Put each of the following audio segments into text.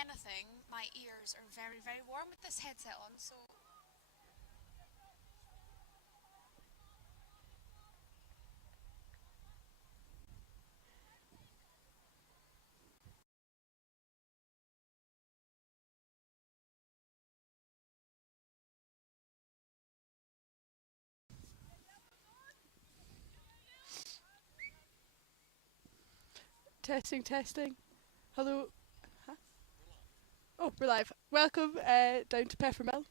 anything, my ears are very, very warm with this headset on, so Testing, testing. Hello. Huh? Oh, we're live. Welcome down to Peppermill.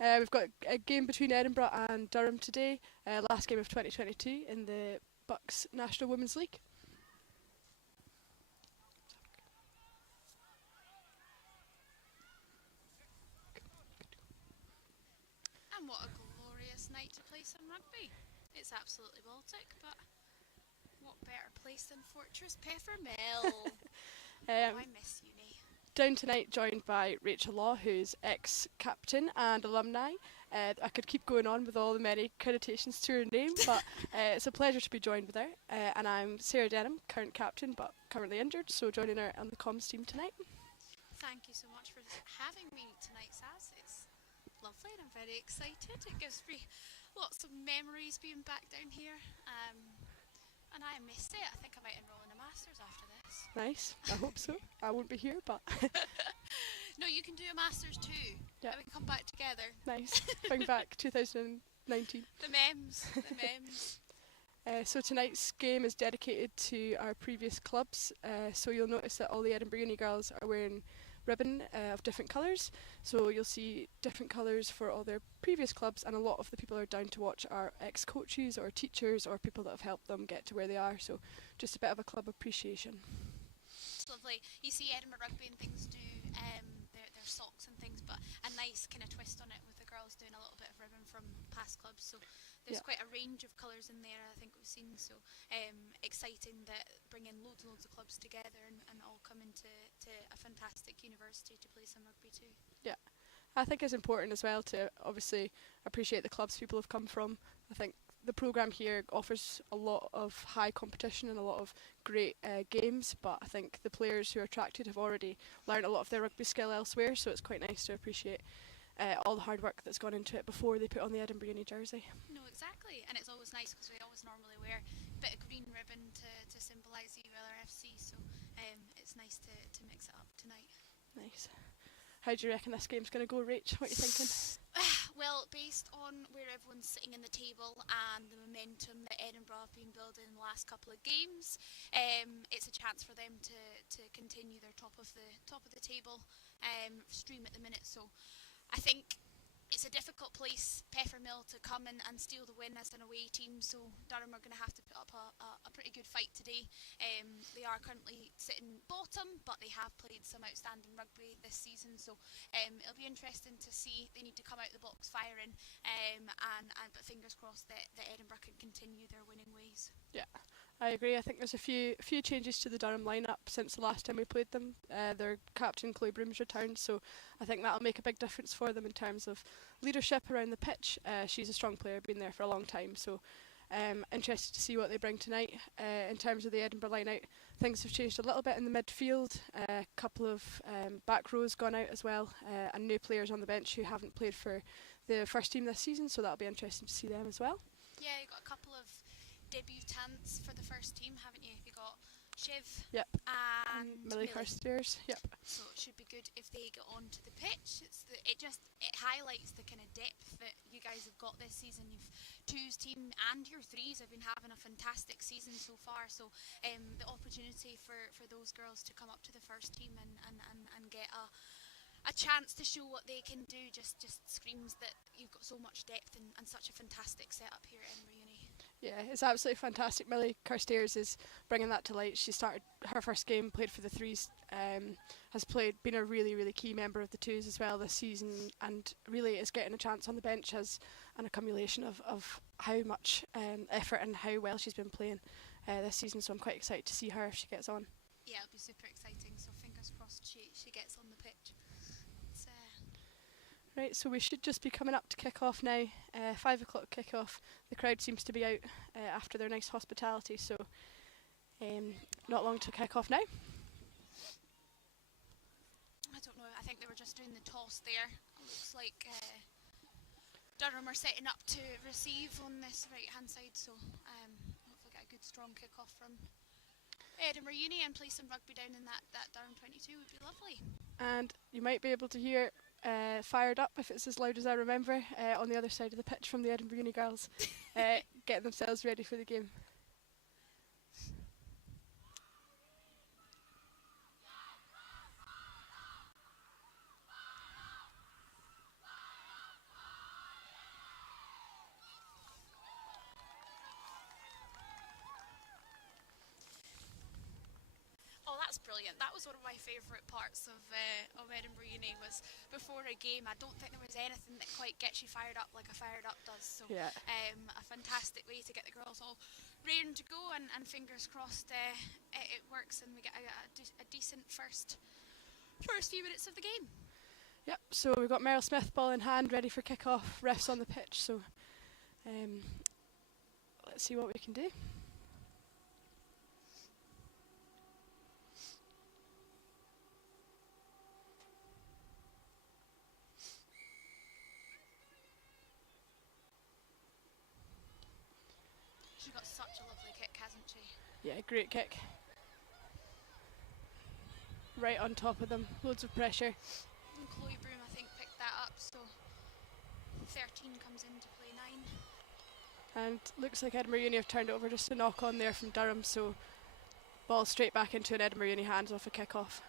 We've got a game between Edinburgh and Durham today, last game of 2022 in the Bucks National Women's League. and what a glorious night to play some rugby. It's absolutely Baltic, but what better place than Fortress Peppermill? Um, I miss uni. Down tonight, joined by Rachel Law, who's ex-captain and alumni. I could keep going on with all the many connotations to her name, but it's a pleasure to be joined with her. And I'm Sarah Denham, current captain, but currently injured, so joining her on the comms team tonight. Thank you so much for having me tonight, Saz. It's lovely and I'm very excited. It gives me lots of memories being back down here. And I miss it. I think I might enroll in a Masters after this. Nice. I hope so. I won't be here, but No, you can do a Masters too. Yeah. And we can come back together. nice. Bring back 2019. The memes. The memes. So tonight's game is dedicated to our previous clubs. So you'll notice that all the Edinburgh Uni girls are wearing ribbon of different colours. So you'll see different colours for all their previous clubs, and a lot of the people who are down to watch are ex-coaches or teachers or people that have helped them get to where they are. So just a bit of a club appreciation. It's lovely. You see Edinburgh Rugby and things do their socks and things, but a nice kind of twist on it with the girls doing a little bit of ribbon from past clubs. So there's Yeah. quite a range of colours in there, I think we've seen. So exciting that bringing loads and loads of clubs together and all coming to a fantastic university to play some rugby too. I think it's important as well to obviously appreciate the clubs people have come from. I think the programme here offers a lot of high competition and a lot of great games, but I think the players who are attracted have already learned a lot of their rugby skill elsewhere, so it's quite nice to appreciate all the hard work that's gone into it before they put on the Edinburgh Uni jersey. No, exactly. And it's always nice because we always normally wear a bit of green ribbon to symbolise the ULRFC, so it's nice to mix it up tonight. Nice. How do you reckon this game's going to go, Rach? What are you thinking? Well, based on where everyone's sitting in the table and the momentum that Edinburgh have been building in the last couple of games, it's a chance for them to continue their top of the table stream at the minute. So I think it's a difficult place, Peppermill, to come and steal the win as an away team, so Durham are going to have to put up a pretty good fight today. They are currently sitting bottom, but they have played some outstanding rugby this season, so it'll be interesting to see. They need to come out the box firing, but fingers crossed that Edinburgh can continue their winning ways. Yeah, I agree. I think there's a few changes to the Durham lineup since the last time we played them. Their captain Chloe Broom's returned, so I think that'll make a big difference for them in terms of leadership around the pitch. She's a strong player, been there for a long time, so interested to see what they bring tonight. In terms of the Edinburgh line-out, things have changed a little bit in the midfield. A couple of back rows gone out as well, and new players on the bench who haven't played for the first team this season, so that'll be interesting to see them as well. Yeah, you've got a couple of debutants for the first team, haven't you? You've got Shiv Yep. and Millie Millie. Carstairs. Yep. So it should be good if they get onto the pitch. It highlights the kind of depth that you guys have got this season. You've twos team and your threes have been having a fantastic season so far. So the opportunity for those girls to come up to the first team and get a chance to show what they can do just screams that you've got so much depth and such a fantastic setup here at Edinburgh Uni. Yeah, it's absolutely fantastic. Millie Carstairs is bringing that to light. She started her first game, played for the threes, been a really key member of the twos as well this season, and really is getting a chance on the bench as an accumulation of how much effort and how well she's been playing this season. So I'm quite excited to see her if she gets on. Yeah, it'll be super exciting. So fingers crossed she gets on the pitch. It's, Right, so we should just be coming up to kick off now. 5 o'clock kick off. The crowd seems to be out after their nice hospitality, so not long to kick off now. I don't think they were just doing the toss there. It looks like Durham are setting up to receive on this right hand side, so hopefully get a good strong kick off from Edinburgh Uni and play some rugby down in that Durham 22 would be lovely. And you might be able to hear Fired Up, if it's as loud as I remember, on the other side of the pitch from the Edinburgh Uni girls, getting themselves ready for the game. That's brilliant. That was one of my favourite parts of Edinburgh Uni, was before a game. I don't think there was anything that quite gets you fired up like a Fired Up does. So yeah. A fantastic way to get the girls all raring to go, and fingers crossed it works and we get a decent first few minutes of the game. Yep, so we've got Meryl Smith ball in hand, ready for kick-off, refs on the pitch, so let's see what we can do. She's got such a lovely kick, hasn't she? Yeah, great kick. Right on top of them, loads of pressure. And Chloe Broom, I think, picked that up, so 13 comes into play 9. And looks like Edinburgh Uni have turned it over, just a knock on there from Durham, so ball straight back into an Edinburgh Uni hands off a kick off.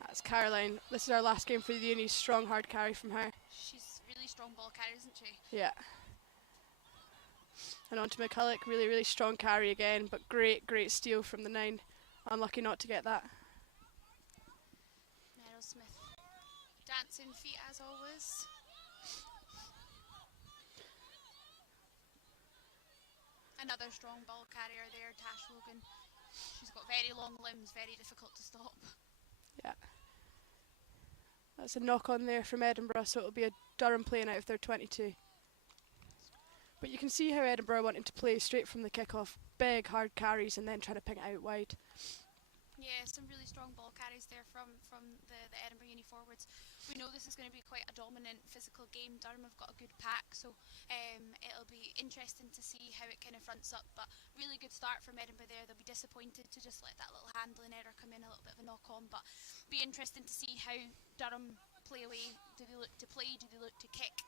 That's Caroline. This is our last game for the Uni. Strong hard carry from her. She's really strong ball carrier, isn't she? Yeah. And on to McCulloch, really strong carry again, but great steal from the 9. Unlucky not to get that. Meryl Smith, dancing feet as always. Another strong ball carrier there, Tash Logan. She's got very long limbs, very difficult to stop. Yeah. That's a knock on there from Edinburgh, so it'll be a Durham playing out of their 22. But you can see how Edinburgh are wanting to play straight from the kick-off. Big, hard carries and then trying to ping it out wide. Yeah, some really strong ball carries there from the Edinburgh Uni forwards. We know this is going to be quite a dominant physical game. Durham have got a good pack, so it'll be interesting to see how it kind of fronts up. But really good start from Edinburgh there. They'll be disappointed to just let that little handling error come in, a little bit of a knock on. But be interesting to see how Durham play away. Do they look to play? Do they look to kick?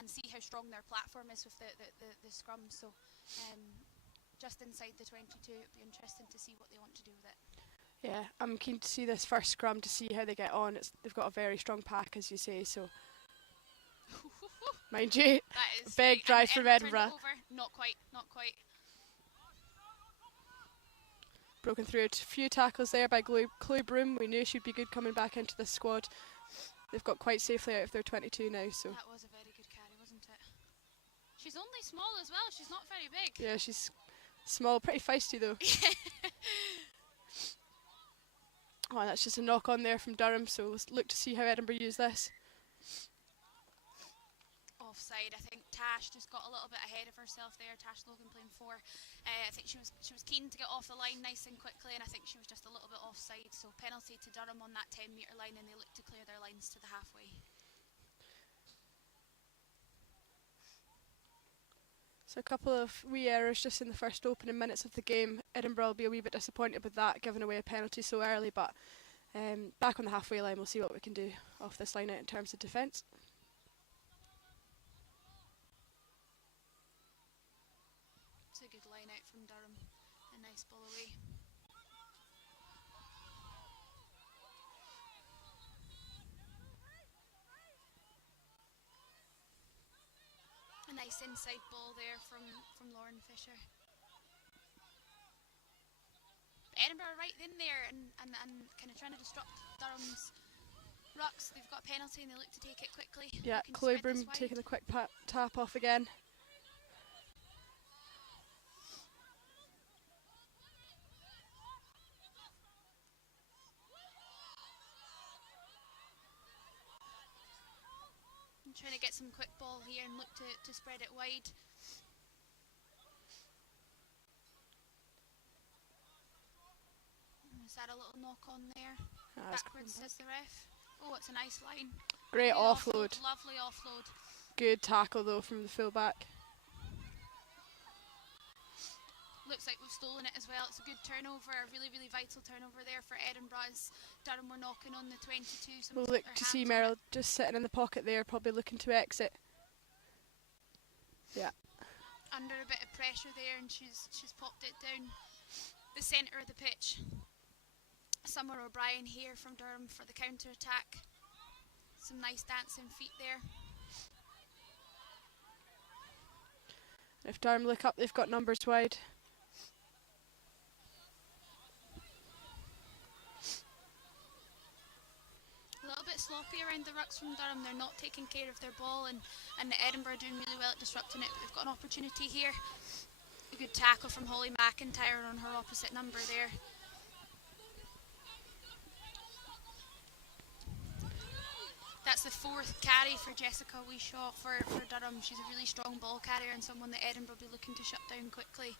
And see how strong their platform is with the scrum. So just inside the 22, it'll be interesting to see what they want to do with it. Yeah, I'm keen to see this first scrum to see how they get on. They've got a very strong pack, as you say, so mind you, that is a big drive from Edinburgh. Not quite. Broken through a few tackles there by Chloe Broom. We knew she'd be good coming back into the squad. They've got quite safely out of their 22 now. So that was a very good carry, wasn't it? She's only small as well. She's not very big. Yeah, she's small, pretty feisty though. Oh, that's just a knock on there from Durham, so let's look to see how Edinburgh use this. Offside. I think Tash just got a little bit ahead of herself there. Tash Logan playing 4. I think she was keen to get off the line nice and quickly, and I think she was just a little bit offside. So penalty to Durham on that 10-metre line, and they look to clear their lines to the halfway. So a couple of wee errors just in the first opening minutes of the game. Edinburgh will be a wee bit disappointed with that, giving away a penalty so early, but back on the halfway line, we'll see what we can do off this line out in terms of defence. It's a good line out from Durham. A nice ball away. A nice inside ball there from Lauren Fisher. Edinburgh right in there and kind of trying to disrupt Durham's rucks. They've got a penalty and they look to take it quickly. Yeah, Chloe Broom taking the quick tap off again. Trying to get some quick ball here and look to spread it wide. Is that a little knock on there? That's Backwards, says the ref. Oh, it's a nice line. great Good offload. Lovely offload. Good tackle though from the fullback. Looks like we've stolen it as well. It's a good turnover, a really, really vital turnover there for Edinburgh as Durham were knocking on the 22. We'll look to see Merrill just sitting in the pocket there, probably looking to exit. Yeah. Under a bit of pressure there, and she's popped it down the centre of the pitch. Summer O'Brien here from Durham for the counter attack. Some nice dancing feet there. If Durham look up, they've got numbers wide. A little bit sloppy around the rucks from Durham. They're not taking care of their ball, and Edinburgh doing really well at disrupting it, but they've got an opportunity here. A good tackle from Holly McIntyre on her opposite number there. That's the 4th carry for Jessica Weeshaw for Durham. She's a really strong ball carrier and someone that Edinburgh will be looking to shut down quickly.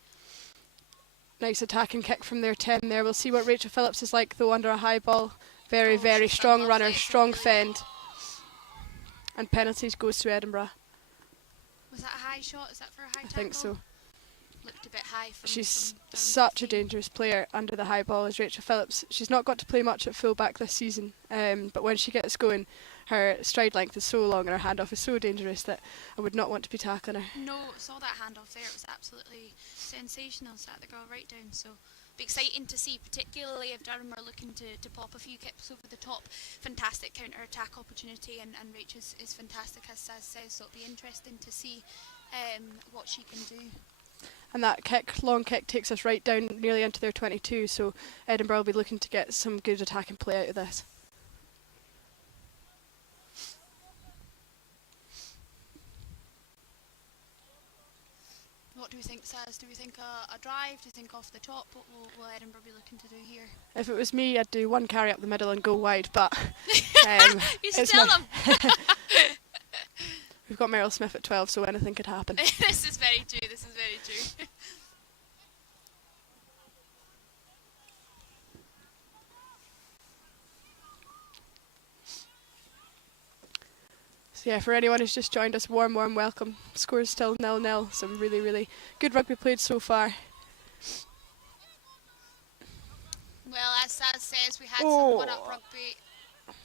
Nice attacking kick from their 10 there. We'll see what Rachel Phillips is like though under a high ball. Very, very strong runner, strong fend. And penalties goes to Edinburgh. Was that a high shot? Is that for a high tackle? I think so. Looked a bit high from She's from such a dangerous player under the high ball as Rachel Phillips. She's not got to play much at fullback this season, but when she gets going, her stride length is so long and her handoff is so dangerous that I would not want to be tackling her. No, saw that handoff there. It was absolutely sensational. Sat the girl right down. So be exciting to see, particularly if Durham are looking to pop a few kicks over the top. Fantastic counter attack opportunity, and Rach is fantastic as Saz says. So it'll be interesting to see what she can do. And that kick, long kick, takes us right down nearly into their 22, so Edinburgh will be looking to get some good attacking play out of this. What do we think, Saz? Do we think a drive? Do you think off the top? What will Edinburgh be looking to do here? If it was me, I'd do one carry up the middle and go wide, but you still them. We've got Meryl Smith at 12, so anything could happen. This is very true. This is very true. So yeah, for anyone who's just joined us, warm welcome. Score's still 0-0. Some really, really good rugby played so far. Well, as Saz says, we had some one-up rugby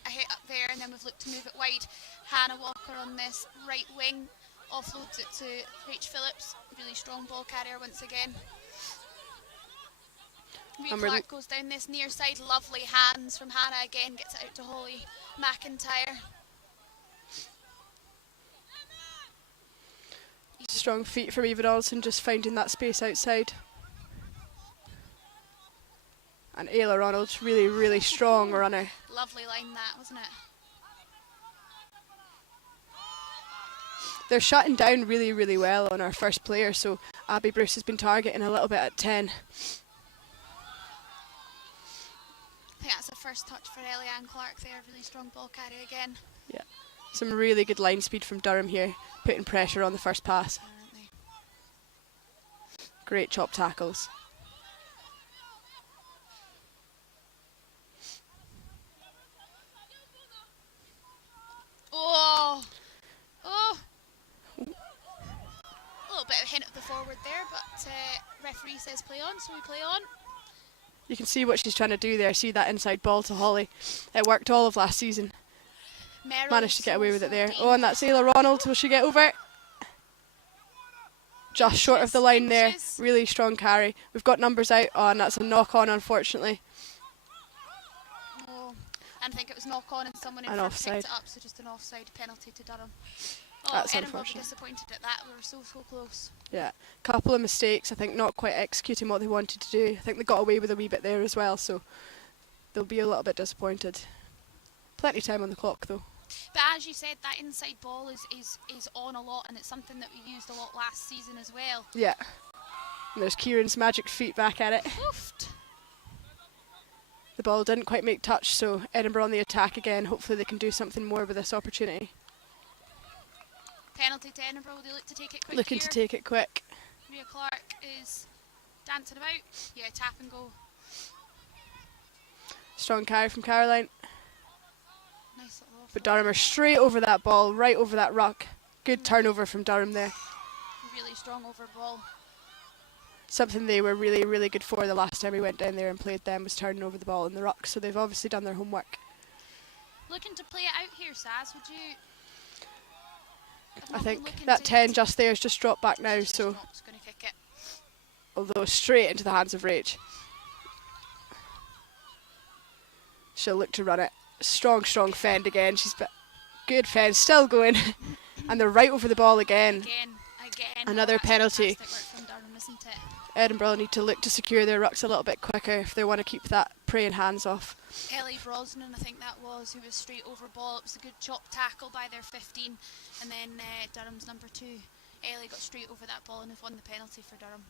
a hit up there, and then we've looked to move it wide. Hannah Walker on this right wing offloads it to Rach Phillips. Really strong ball carrier once again. Rhea Clark goes down this near side. Lovely hands from Hannah again. Gets it out to Holly McIntyre. Strong feet from Eva Donaldson, just finding that space outside. And Ayla Ronald's really, really strong runner. Lovely line that, wasn't it? They're shutting down really, really well on our first player, so Abby Bruce has been targeting a little bit at 10. I think that's the first touch for Eliane Clark there. Really strong ball carry again. Yeah. Some really good line speed from Durham here, putting pressure on the first pass. Great chop tackles. Oh! A little bit of a hint of the forward there, but referee says play on, so we play on. You can see what she's trying to do there. See that inside ball to Holly. It worked all of last season. Merrill managed to get away with it there. Oh, and that's Ayla Ronald. Will she get over? Just short of the line there. Really strong carry. We've got numbers out. Oh, and that's a knock on, unfortunately. Oh, and I think it was knock on and someone in front picked it up, so just an offside penalty to Durham. Oh, that's Edinburgh unfortunate. were disappointed at that. We were so close. Yeah, couple of mistakes. I think not quite executing what they wanted to do. I think they got away with a wee bit there as well, so they'll be a little bit disappointed. Plenty of time on the clock though. But as you said, that inside ball is on a lot, and it's something that we used a lot last season as well. Yeah. And there's Kieran's magic feet back at it. Oofed. The ball didn't quite make touch, so Edinburgh on the attack again. Hopefully they can do something more with this opportunity. Penalty to Edinburgh. Will they look to take it quick? Looking to take it quick. Rhea Clark is dancing about. Yeah, tap and go. Strong carry from Caroline. Nice little off. But Durham are straight over that ball, right over that ruck. Good turnover from Durham there. Really strong over ball. Something they were really, really good for the last time we went down there and played them was turning over the ball in the ruck. So they've obviously done their homework. Looking to play it out here, Saz, would you? I think that 10 just there has just dropped back now. So, Going to kick it. although straight into the hands of Rach. She'll look to run it. Strong fend again. She's good fend, still going. And they're right over the ball again. Again. Another penalty. Fantastic work from Durham, isn't it? Edinburgh need to look to secure their rucks a little bit quicker if they want to keep that preying hands off. Ellie Brosnan, I think that was, who was straight over ball. It was a good chop tackle by their 15. And then Durham's number 2, Ellie, got straight over that ball and have won the penalty for Durham.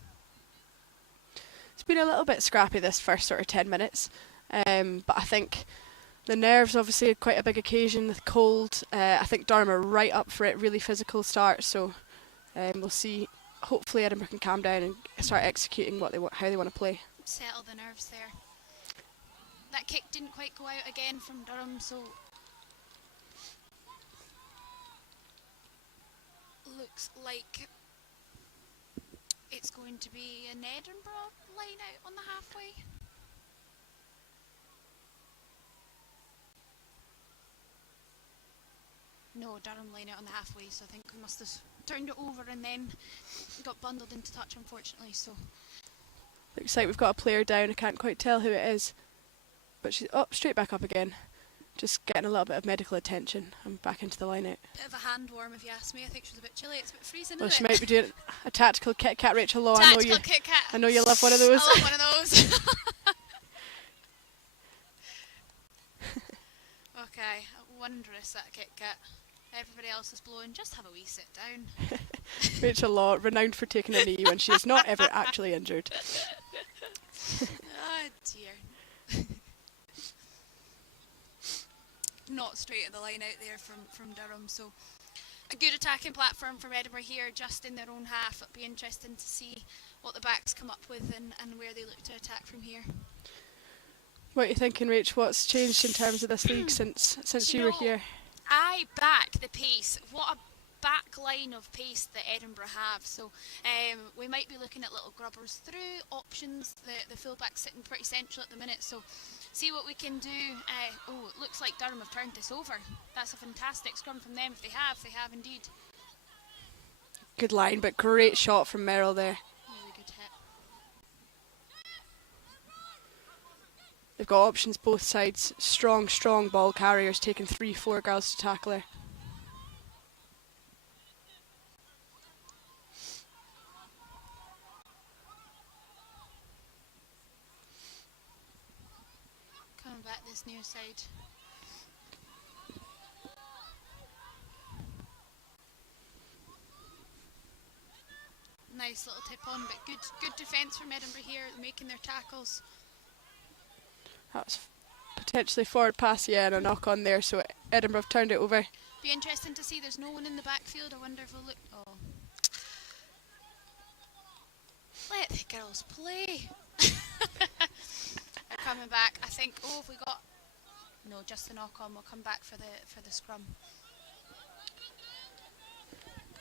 It's been a little bit scrappy this first sort of 10 minutes. But I think the nerves, obviously quite a big occasion, the cold. I think Durham are right up for it, really physical start. So we'll see. Hopefully Edinburgh can calm down and start executing what they want, how they want to play. Settle the nerves there. That kick didn't quite go out again from Durham, so looks like it's going to be an Edinburgh line out on the halfway. No, Durham line out on the halfway, so I think we must have turned it over and then got bundled into touch, unfortunately. So looks like we've got a player down. I can't quite tell who it is, but she's up, straight back up again. Just getting a little bit of medical attention. I'm back into the line out. Bit of a hand warm, if you ask me. I think she's a bit chilly. It's a bit freezing. Well, isn't she it? might be doing a tactical Kit Kat, Rachel Law. Tactical Kit Kat. I know you love one of those. I love one of those. Okay, wondrous that Kit Kat. Everybody else is blowing. Just have a wee sit down. Rachel Law, renowned for taking a knee when she is not ever actually injured. Oh dear. Not straight at the line out there from Durham. So a good attacking platform from Edinburgh here, just in their own half. It'll be interesting to see what the backs come up with and where they look to attack from here. What are you thinking, Rach? What's changed in terms of this league since you were here? I back the pace. What a back line of pace that Edinburgh have. So we might be looking at little grubbers through options. The fullback's sitting pretty central at the minute. So see what we can do. It looks like Durham have turned this over. That's a fantastic scrum from them. If they have indeed. Good line, but great shot from Merrill there. Really good hit. They've got options both sides. Strong ball carriers, taking 3-4 girls to tackle her. Coming back this near side. Nice little tip on, but good defence from Edinburgh here, making their tackles. That's potentially forward pass, yeah, and a knock on there, so Edinburgh have turned it over. Be interesting to see. There's no one in the backfield. I wonder if we'll look. Oh, let the girls play. They're coming back. I think. Oh, have we got? No, just a knock on. We'll come back for the scrum.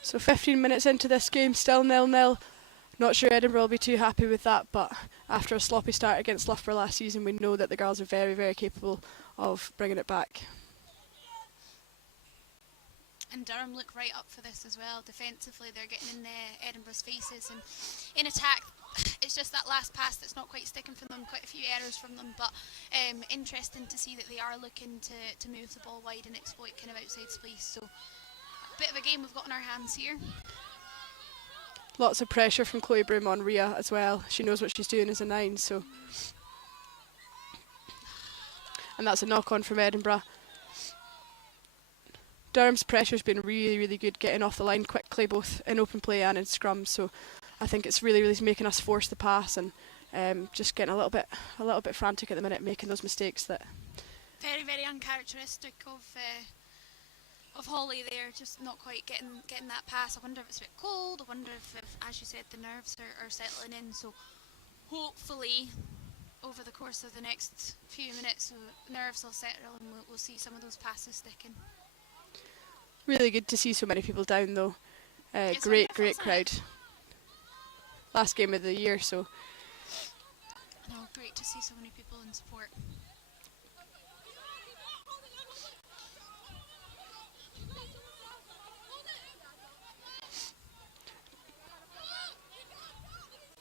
So 15 minutes into this game, still 0-0. Not sure Edinburgh will be too happy with that, but after a sloppy start against Loughborough last season, we know that the girls are very, very capable of bringing it back. And Durham look right up for this as well. Defensively, they're getting in Edinburgh's faces, and in attack, it's just that last pass that's not quite sticking for them. Quite a few errors from them, but interesting to see that they are looking to move the ball wide and exploit kind of outside space. So, a bit of a game we've got in our hands here. Lots of pressure from Chloe Broom on Rhea as well. She knows what she's doing as a 9, so. And that's a knock on from Edinburgh. Durham's pressure's been really, really good, getting off the line quickly, both in open play and in scrum. So I think it's really, really making us force the pass and just getting a little bit frantic at the minute, making those mistakes that. Very, very uncharacteristic of Holly there, just not quite getting that pass. I wonder if it's a bit cold. I wonder if as you said, the nerves are settling in. So hopefully, over the course of the next few minutes, so nerves will settle and we'll see some of those passes sticking. Really good to see so many people down though. Great crowd. Last game of the year, so. No, great to see so many people in support.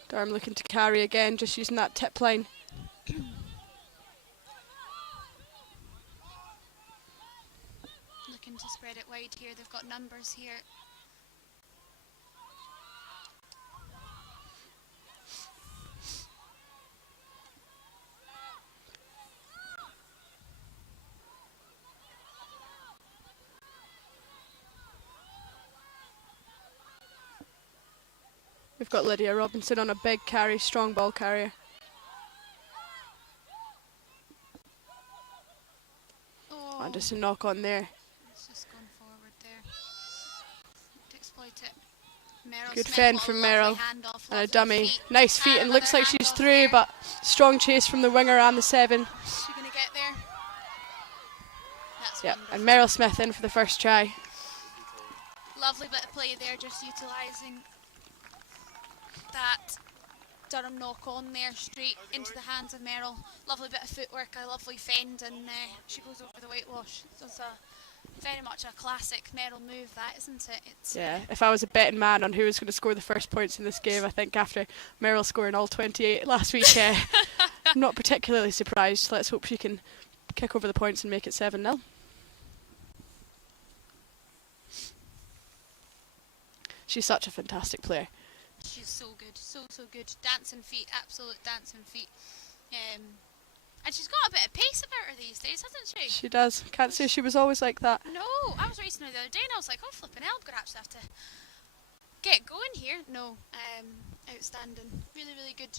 Durham looking to carry again, just using that tip line. Looking to spread it wide here. They've got numbers here. We've got Lydia Robinson on a big carry, strong ball carrier. Oh. And just a knock on there. It's just gone forward there. To exploit it. Merrill Good Smith, fend from Merrill. Handoff, And a dummy. feet. Nice feet, and looks like she's through, there. but strong chase from the winger and the 7. Is she going to get there? That's Yep, wonderful. and Merrill Smith in for the first try. Lovely bit of play there, just utilising that Durham knock on there straight into the hands of Merrill. Lovely bit of footwork, a lovely fend, and she goes over the whitewash. So it's very much a classic Merrill move, that, isn't it? It's Yeah, if I was a betting man on who was going to score the first points in this game, I think after Merrill scoring all 28 last week, I'm not particularly surprised. Let's hope she can kick over the points and make it 7-0. She's such a fantastic player. She's so good, so good. Dancing feet, absolute dancing feet. And she's got a bit of pace about her these days, hasn't she? She does. Can't say she was always like that. No, I was racing her the other day and I was like, oh flipping hell, I'm going to actually have to get going here. No, outstanding. Really, really good.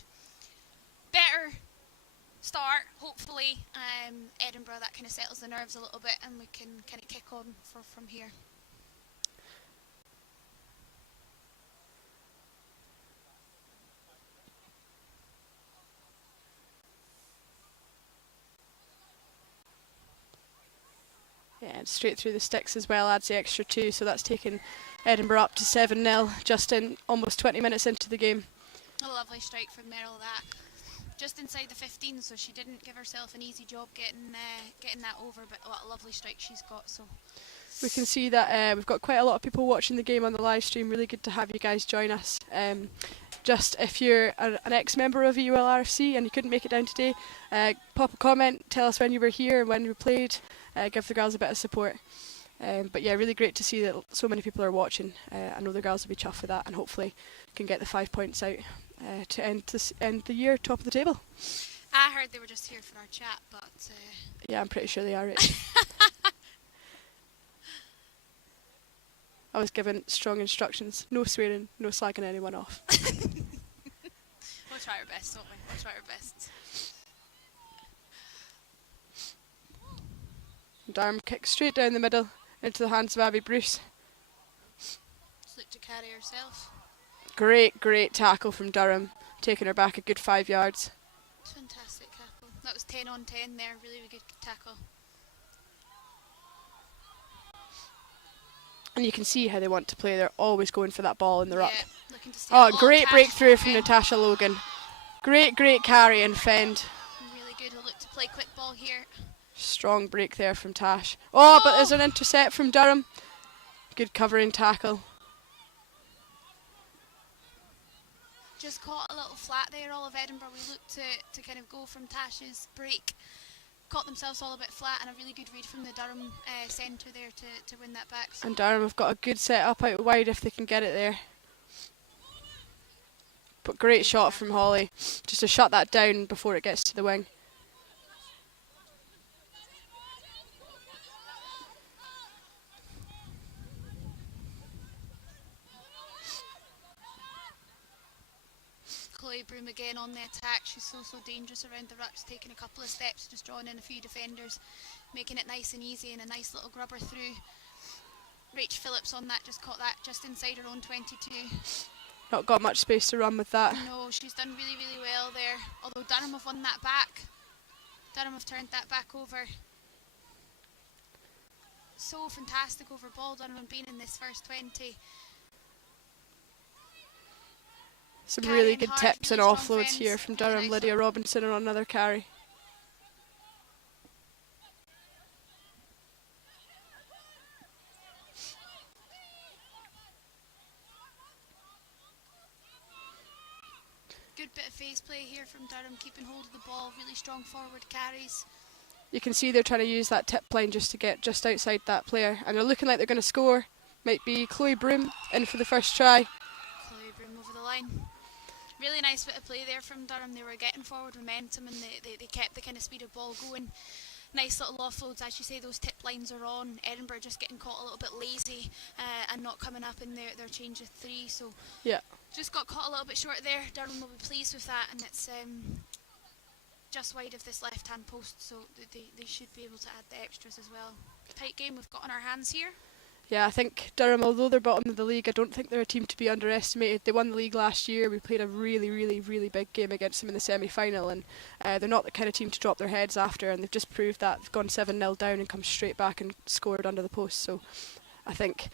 Better start, hopefully. Edinburgh, that kind of settles the nerves a little bit and we can kind of kick on from here. Yeah, and straight through the sticks as well, adds the extra 2, so that's taken Edinburgh up to 7-0 just in almost 20 minutes into the game. A lovely strike from Merrill, that. Just inside the 15, so she didn't give herself an easy job getting that over, but what a lovely strike she's got. So we can see that we've got quite a lot of people watching the game on the live stream. Really good to have you guys join us. Just if you're an ex-member of EULRFC and you couldn't make it down today, pop a comment, tell us when you were here and when you played, give the girls a bit of support. But yeah, really great to see that so many people are watching. I know the girls will be chuffed with that and hopefully can get the 5 points out to end the year top of the table. I heard they were just here for our chat, but yeah, I'm pretty sure they are, Rich. I was given strong instructions: no swearing, no slagging anyone off. We'll try our best, won't we? We'll try our best. Durham kicks straight down the middle into the hands of Abby Bruce. Just look to carry herself. Great tackle from Durham, taking her back a good 5 yards. Fantastic tackle. That was 10 on 10 there, really, really good tackle. And you can see how they want to play. They're always going for that ball in the ruck. Looking to stay. Oh, great breakthrough from Natasha Logan. Great carry and fend. Really good. We'll look to play quick ball here. Strong break there from Tash. Oh, but there's an intercept from Durham. Good covering tackle. Just caught a little flat there, all of Edinburgh. We looked to kind of go from Tash's break. Caught themselves all a bit flat, and a really good read from the Durham centre there to win that back. So. And Durham have got a good set up out wide if they can get it there. But great shot from Holly, just to shut that down before it gets to the wing. Chloe Broom again on the attack. She's so dangerous around the rucks, taking a couple of steps, just drawing in a few defenders, making it nice and easy, and a nice little grubber through. Rach Phillips on that, just caught that just inside her own 22. not got much space to run with that. No, she's done really, really well there. Although Durham have won that back. Durham have turned that back over. So fantastic over ball, Durham being in this first 20. Some Carry really and good hard, tips really and strong offloads fence. here from Really Durham. nice Lydia one. Robinson on another carry. Good bit of phase play here from Durham, keeping hold of the ball, really strong forward carries. You can see they're trying to use that tip line just to get just outside that player, and they're looking like they're going to score. Might be Chloe Broom in for the first try. Chloe Broom over the line. Really nice bit of play there from Durham. They were getting forward momentum and they kept the kind of speed of ball going. Nice little offloads, as you say, those tip lines are on. Edinburgh just getting caught a little bit lazy and not coming up in their change of three. So Yeah. just got caught a little bit short there. Durham will be pleased with that, and it's just wide of this left-hand post, so they should be able to add the extras as well. Tight game we've got on our hands here. Yeah, I think Durham, although they're bottom of the league, I don't think they're a team to be underestimated. They won the league last year. We played a really, really, really big game against them in the semi-final, and they're not the kind of team to drop their heads after, and they've just proved that. They've gone 7-0 down and come straight back and scored under the post, so I think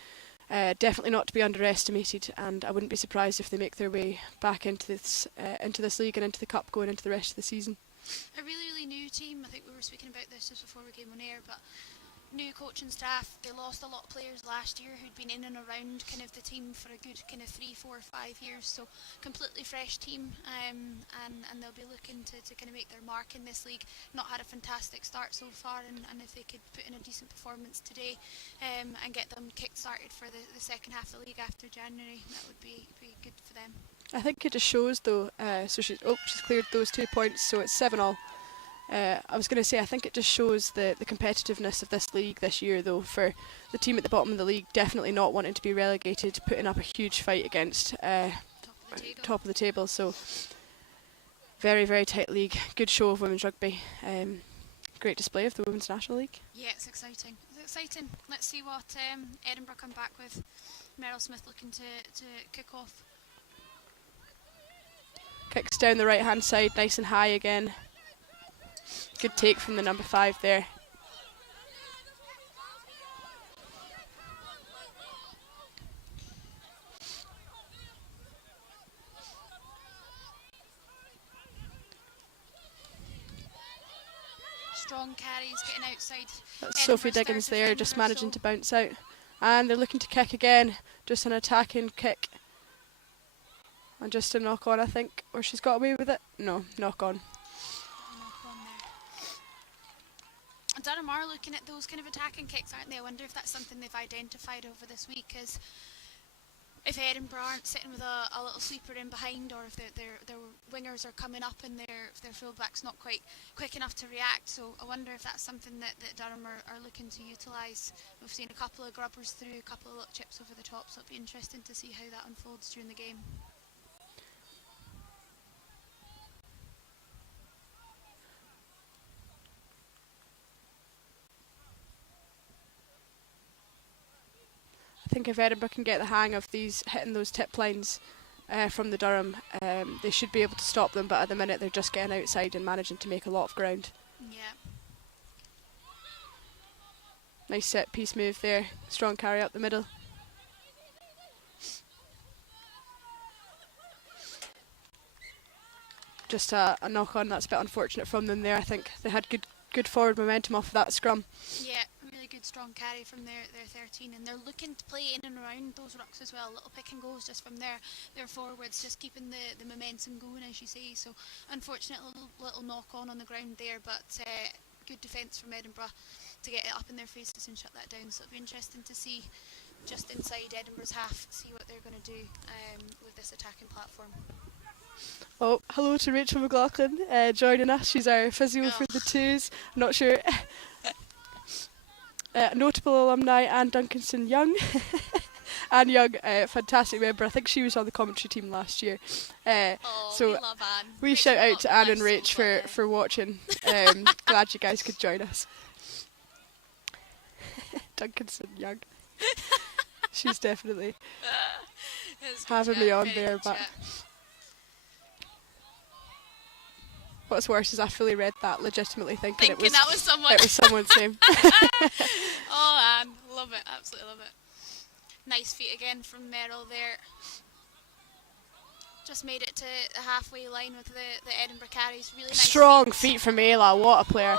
definitely not to be underestimated, and I wouldn't be surprised if they make their way back into this league and into the cup going into the rest of the season. A really, really new team. I think we were speaking about this just before we came on air, but new coaching staff. They lost a lot of players last year who'd been in and around kind of the team for a good kind of 3, 4, 5 years, so completely fresh team, and they'll be looking to kind of make their mark in this league. Not had a fantastic start so far, and if they could put in a decent performance today and get them kick started for the second half of the league after January, that would be good for them. I think it just shows though, so she's cleared those 2 points, so it's 7-all. I was going to say, I think it just shows the competitiveness of this league this year, though, for the team at the bottom of the league, definitely not wanting to be relegated, putting up a huge fight against top of the table. So, very, very tight league. Good show of women's rugby. Great display of the Women's National League. Yeah, it's exciting. It's exciting. Let's see what Edinburgh come back with. Meryl Smith looking to kick off. Kicks down the right-hand side, nice and high again. Good take from the number 5 there. Strong carries getting outside. That's Sophie Diggins there, just managing to bounce out. And they're looking to kick again. Just an attacking kick. And just a knock on, I think. Or she's got away with it. No, knock on. Durham are looking at those kind of attacking kicks, aren't they? I wonder if that's something they've identified over this week, because if Edinburgh aren't sitting with a little sweeper in behind, or if their wingers are coming up and their fullback's not quite quick enough to react. So I wonder if that's something that Durham are looking to utilise. We've seen a couple of grubbers through, a couple of little chips over the top, so it'll be interesting to see how that unfolds during the game. I think if Edinburgh can get the hang of hitting those tip lines from the Durham, they should be able to stop them, but at the minute they're just getting outside and managing to make a lot of ground. Yeah. Nice set piece move there, strong carry up the middle. Just a knock on, that's a bit unfortunate from them there. I think they had good forward momentum off of that scrum. Yeah, really good strong carry from their 13, and they're looking to play in and around those rucks as well. Little pick and goes just from their forwards, just keeping the momentum going, as you say. So unfortunate little knock on the ground there, but good defence from Edinburgh to get it up in their faces and shut that down. So it'll be interesting to see just inside Edinburgh's half, see what they're going to do with this attacking platform. Oh, hello to Rachel McLaughlin joining us. She's our physio for the twos. I'm not sure. Notable alumni Anne Duncanson Young. Anne Young, fantastic member. I think she was on the commentary team last year. So we love Anne. We shout out to Anne and Rach for watching. Glad you guys could join us. Duncanson Young. She's definitely... having me on there, but what's worse is I fully read that legitimately thinking it was that was someone. It was someone's name. Oh, Anne, love it, absolutely love it. Nice feet again from Merrill there. Just made it to the halfway line with the Edinburgh carries. Really nice. Strong feet from Ayla. What a player.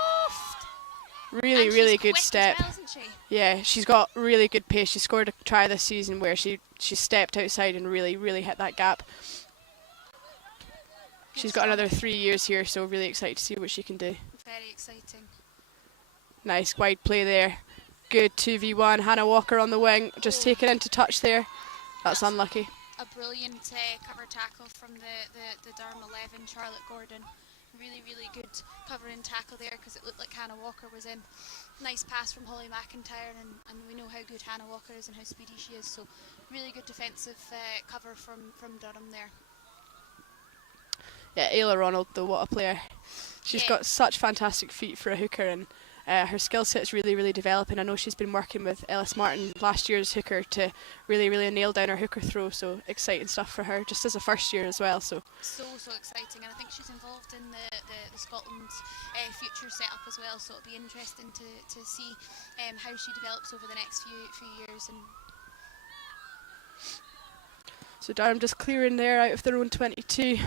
Really, and really she's good quick step. as well, isn't she? Yeah, she's got really good pace. She scored a try this season where she stepped outside and really, really hit that gap. She's got another 3 years here, so really excited to see what she can do. Very exciting. Nice wide play there. Good 2v1. Hannah Walker on the wing, just taken into touch there. That's unlucky. A brilliant cover tackle from the Durham 11, Charlotte Gordon. Really, really good cover and tackle there because it looked like Hannah Walker was in. Nice pass from Holly McIntyre, and we know how good Hannah Walker is and how speedy she is, so really good defensive cover from Durham there. Yeah, Ayla Ronald though, what a player. She's got such fantastic feet for a hooker, and her skill set is really, really developing. I know she's been working with Ellis Martin, last year's hooker, to really, really nail down her hooker throw, so exciting stuff for her, just as a first year as well. So exciting, and I think she's involved in the Scotland future setup as well, so it'll be interesting to see how she develops over the next few years. And so Durham just clearing there out of their own 22.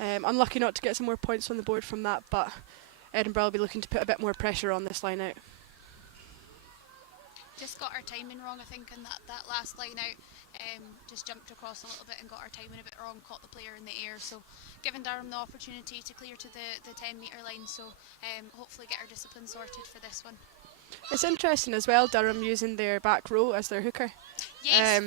Unlucky not to get some more points on the board from that, but Edinburgh will be looking to put a bit more pressure on this line out. Just got our timing wrong, I think, in that last line out. Just jumped across a little bit and got our timing a bit wrong, caught the player in the air. So giving Durham the opportunity to clear to the 10 metre line, so hopefully get our discipline sorted for this one. It's interesting as well, Durham using their back row as their hooker. Yes.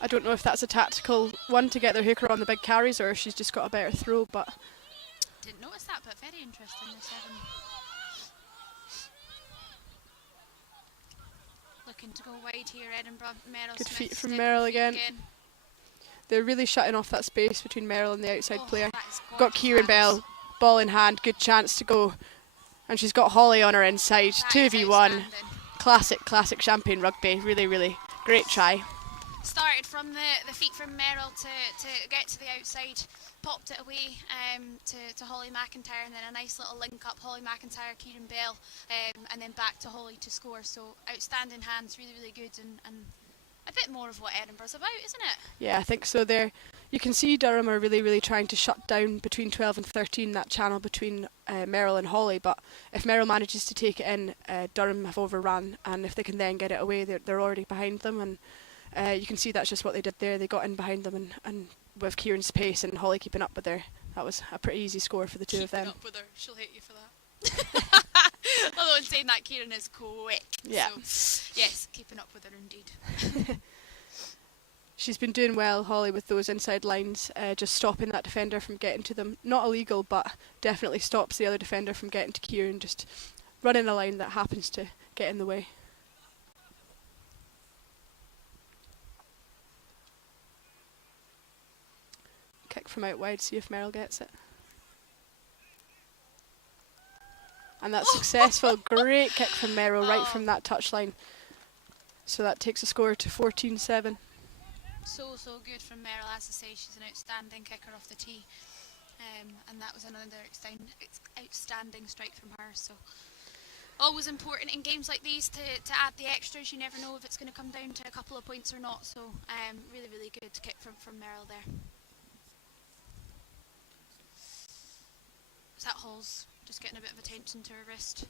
I don't know if that's a tactical one to get their hooker on the big carries or if she's just got a better throw, but didn't notice that, but very interesting. Looking to go wide here, Edinburgh. Merrill good Smith feet from Merrill again. They're really shutting off that space between Merrill and the outside player. Got Kieran Bell, ball in hand, good chance to go, and she's got Holly on her inside. 2v1, classic Champagne Rugby. Really, really great try. Started from the feet from Merrill to get to the outside, popped it away to Holly McIntyre, and then a nice little link up, Holly McIntyre, Kieran Bell, and then back to Holly to score. So outstanding hands, really, really good, and a bit more of what Edinburgh's about, isn't it? Yeah, I think so. There, you can see Durham are really, really trying to shut down between 12 and 13, that channel between Merrill and Holly, but if Merrill manages to take it in, Durham have overrun, and if they can then get it away, they're already behind them, and you can see that's just what they did there. They got in behind them, and with Kieran's pace and Holly keeping up with her, that was a pretty easy score for the two of them. Keeping up with her, she'll hate you for that. Although in saying that, Kieran is quick. Yeah. So, yes, keeping up with her indeed. She's been doing well, Holly, with those inside lines, just stopping that defender from getting to them. Not illegal, but definitely stops the other defender from getting to Kieran, just running a line that happens to get in the way. Kick from out wide, see if Merrill gets it. And that's successful. Great kick from Merrill right from that touchline. So that takes a score to 14-7. So good from Merrill. As I say, she's an outstanding kicker off the tee. And that was another outstanding strike from her. So always important in games like these to add the extras. You never know if it's going to come down to a couple of points or not. So really, really good kick from Merrill there. Is that Halls just getting a bit of attention to her wrist?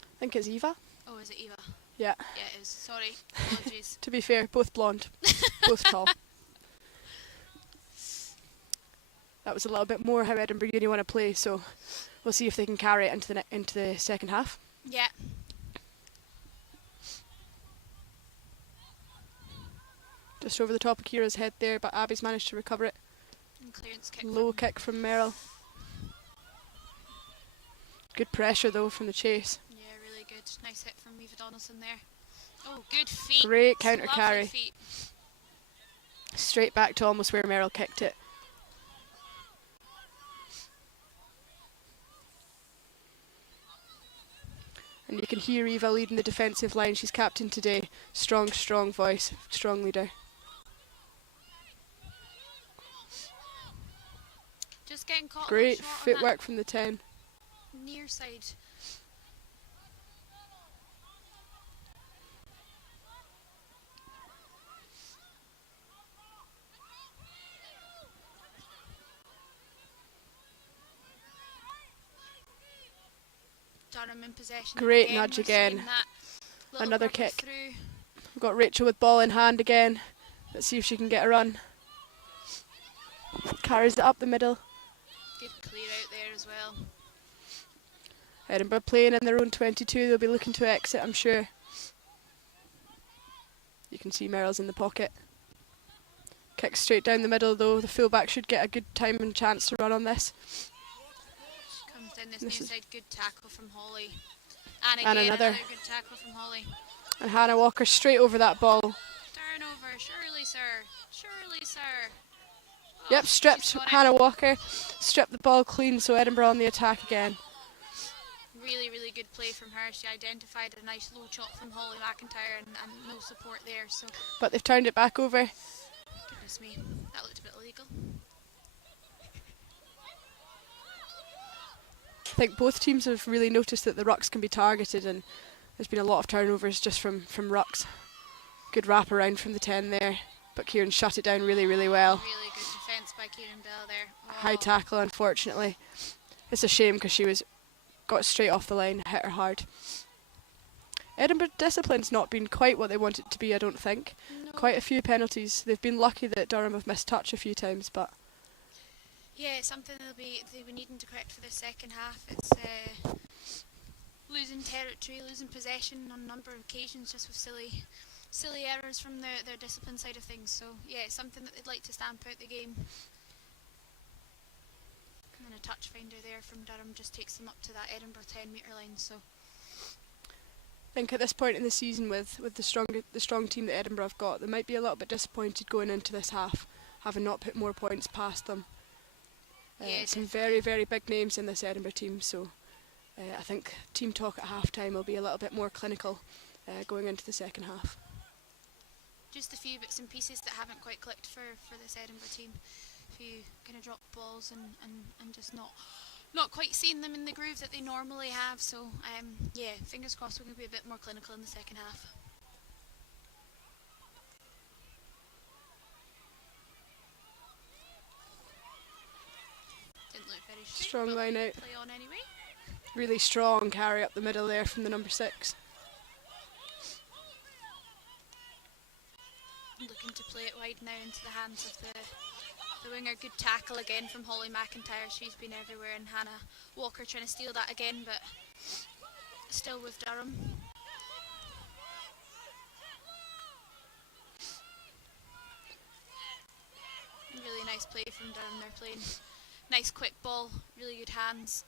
I think it's Eva. Oh, is it Eva? Yeah. Yeah, it is. Sorry. Apologies. To be fair, both blonde, both tall. That was a little bit more how Edinburgh Uni want to play, so we'll see if they can carry it into the second half. Yeah. Just over the top of Kira's head there, but Abby's managed to recover it. And clearance kick. Low kick from Merrill. Good pressure though from the chase. Yeah, really good. Nice hit from Eva Donaldson there. Oh, good feet. Great counter Lovely carry. Feet. Straight back to almost where Merrill kicked it. And And you can hear Eva leading the defensive line. She's captain today. Strong, strong voice, strong leader. Just getting caught. Great footwork from the 10. Near side. Durham in possession. Great nudge again. Another kick. Through. We've got Rachel with ball in hand again. Let's see if she can get a run. Carries it up the middle. Good clear out there as well. Edinburgh playing in their own 22. They'll be looking to exit, I'm sure. You can see Merrill's in the pocket. Kick straight down the middle though. The fullback should get a good time and chance to run on this. Comes down this near side. Good tackle from Holly. And again, another good tackle from Holly. And Hannah Walker straight over that ball. Turnover. Surely, sir. Surely, sir. Oh, yep, stripped Hannah Walker. Stripped the ball clean, so Edinburgh on the attack again. Really, really good play from her. She identified a nice low chop from Holly McIntyre and no support there. So, but they've turned it back over. Goodness me, that looked a bit illegal. I think both teams have really noticed that the rucks can be targeted, and there's been a lot of turnovers just from rucks. Good wrap around from the 10 there, but Kieran shut it down really, really well. Really good defence by Kieran Bell there. Oh. High tackle, unfortunately. It's a shame because she got straight off the line, hit her hard. Edinburgh discipline's not been quite what they want it to be, I don't think. No. Quite a few penalties. They've been lucky that Durham have missed touch a few times, but yeah, it's something they'll be needing to correct for the second half. It's losing territory, losing possession on a number of occasions just with silly errors from their discipline side of things. So yeah, it's something that they'd like to stamp out the game. And a touch finder there from Durham just takes them up to that Edinburgh 10-metre line. So I think at this point in the season, with the strong team that Edinburgh have got, they might be a little bit disappointed going into this half, having not put more points past them. Some very, very big names in this Edinburgh team, so I think team talk at half time will be a little bit more clinical going into the second half. Just a few bits and pieces that haven't quite clicked for this Edinburgh team. A few kind of drop balls and just not quite seeing them in the groove that they normally have. So yeah, fingers crossed we're going to be a bit more clinical in the second half. Didn't look very straight, strong line out. Play on anyway. Really strong carry up the middle there from the number 6. Looking to play it wide now into the hands of the winger. Good tackle again from Holly McIntyre. She's been everywhere, and Hannah Walker trying to steal that again, but still with Durham. Really nice play from Durham. They're playing nice quick ball, really good hands.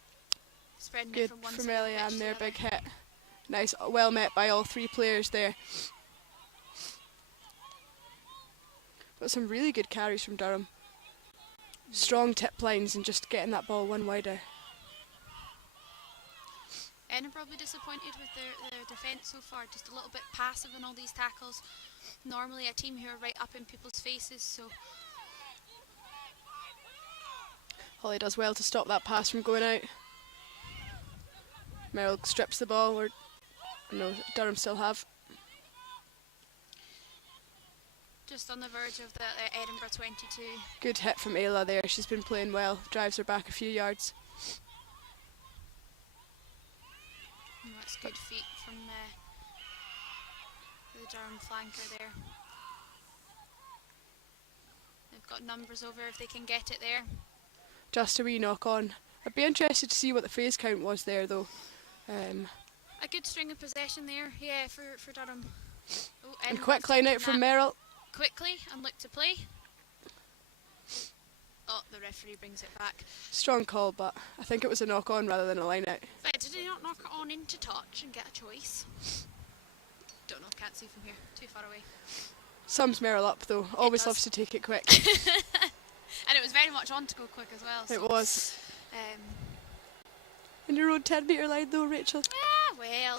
Spreading good it from one from side of the pitch Eliane to there, the big other. hit. Nice, well met by all 3 players there. Got some really good carries from Durham. Strong tip lines and just getting that ball one wider. Edinburgh will be disappointed with their defence so far, just a little bit passive in all these tackles. Normally a team who are right up in people's faces, so Holly does well to stop that pass from going out. Merrill strips the ball, or no, Durham still have. just on the verge of the Edinburgh 22. Good hit from Ayla there. She's been playing well. Drives her back a few yards. And that's good feet from the Durham flanker there. They've got numbers over if they can get it there. Just a wee knock on. I'd be interested to see what the phase count was there though. A good string of possession there, yeah, for Durham. Oh, and quick line out from Merrill. Quickly and look to play. Oh, the referee brings it back. Strong call, but I think it was a knock on rather than a line out. But did he not knock it on into touch and get a choice? Don't know, can't see from here, too far away. Sums Merrill up though, always loves to take it quick. And it was very much on to go quick as well. So, it was. In your own 10 metre line though, Rachel. Yeah, Well.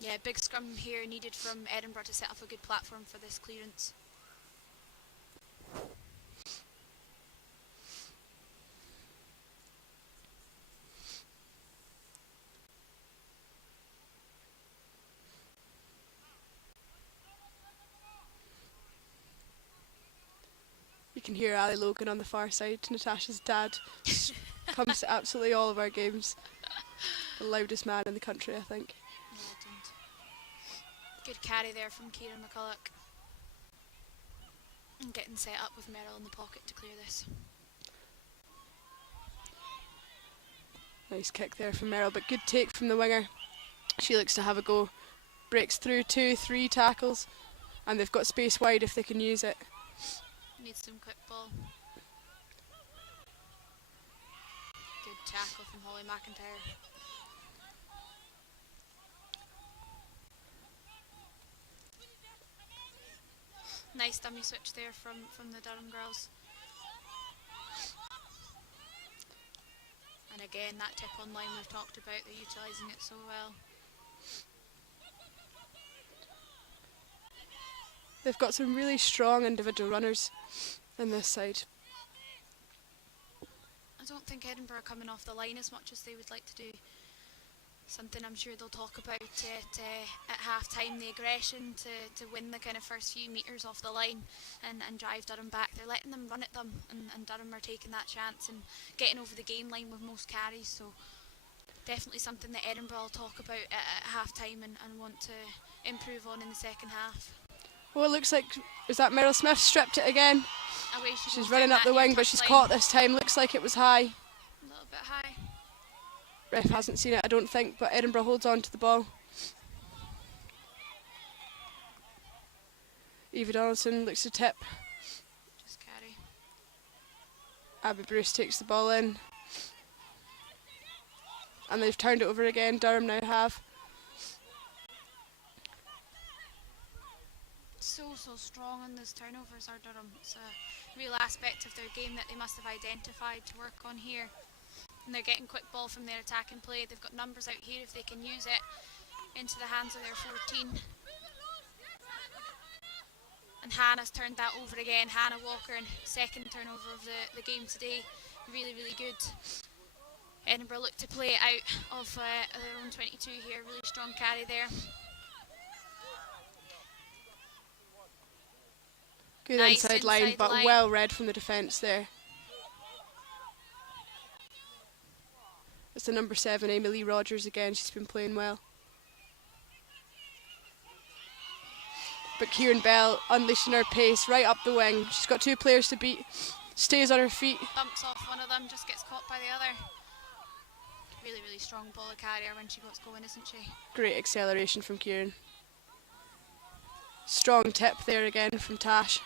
Yeah, big scrum here needed from Edinburgh to set up a good platform for this clearance. You can hear Ali Logan on the far side. Natasha's dad comes to absolutely all of our games. The loudest man in the country, I think. Legend. Good carry there from Kieran McCulloch. And getting set up with Merrill in the pocket to clear this. Nice kick there from Merrill, but good take from the winger. She looks to have a go. Breaks through 2-3 tackles, and they've got space wide if they can use it. Needs some quick ball. Good tackle from Holly McIntyre. Nice dummy switch there from the Durham girls. And again, that tip on line we've talked about, they're utilising it so well. They've got some really strong individual runners in this side. I don't think Edinburgh are coming off the line as much as they would like to do. Something I'm sure they'll talk about at half time, the aggression to win the kind of first few metres off the line and drive Durham back. They're letting them run at them, and Durham are taking that chance and getting over the game line with most carries. So definitely something that Edinburgh will talk about at half time and want to improve on in the second half. Oh, it looks like, is that Meryl Smith stripped it again? Away She's running up the wing, but she's caught this time. Looks like it was high. A little bit high. Ref hasn't seen it, I don't think, but Edinburgh holds on to the ball. Eva Donaldson looks to tip. Just carry. Abby Bruce takes the ball in. And they've turned it over again, Durham now have. So strong on those turnovers are Durham. It's a real aspect of their game that they must have identified to work on here. And they're getting quick ball from their attacking play. They've got numbers out here if they can use it into the hands of their 14. And Hannah's turned that over again. Hannah Walker, and second turnover of the game today. Really, really good. Edinburgh look to play it out of their own 22 here. Really strong carry there. Good Nice inside line, but line. well read from the defence there. It's the number 7, Amy Lee Rogers again. She's been playing well. But Kieran Bell unleashing her pace right up the wing. She's got 2 players to beat. Stays on her feet. Bumps off one of them, just gets caught by the other. Really, really strong ball carrier when she gets going, isn't she? Great acceleration from Kieran. Strong tip there again from Tash.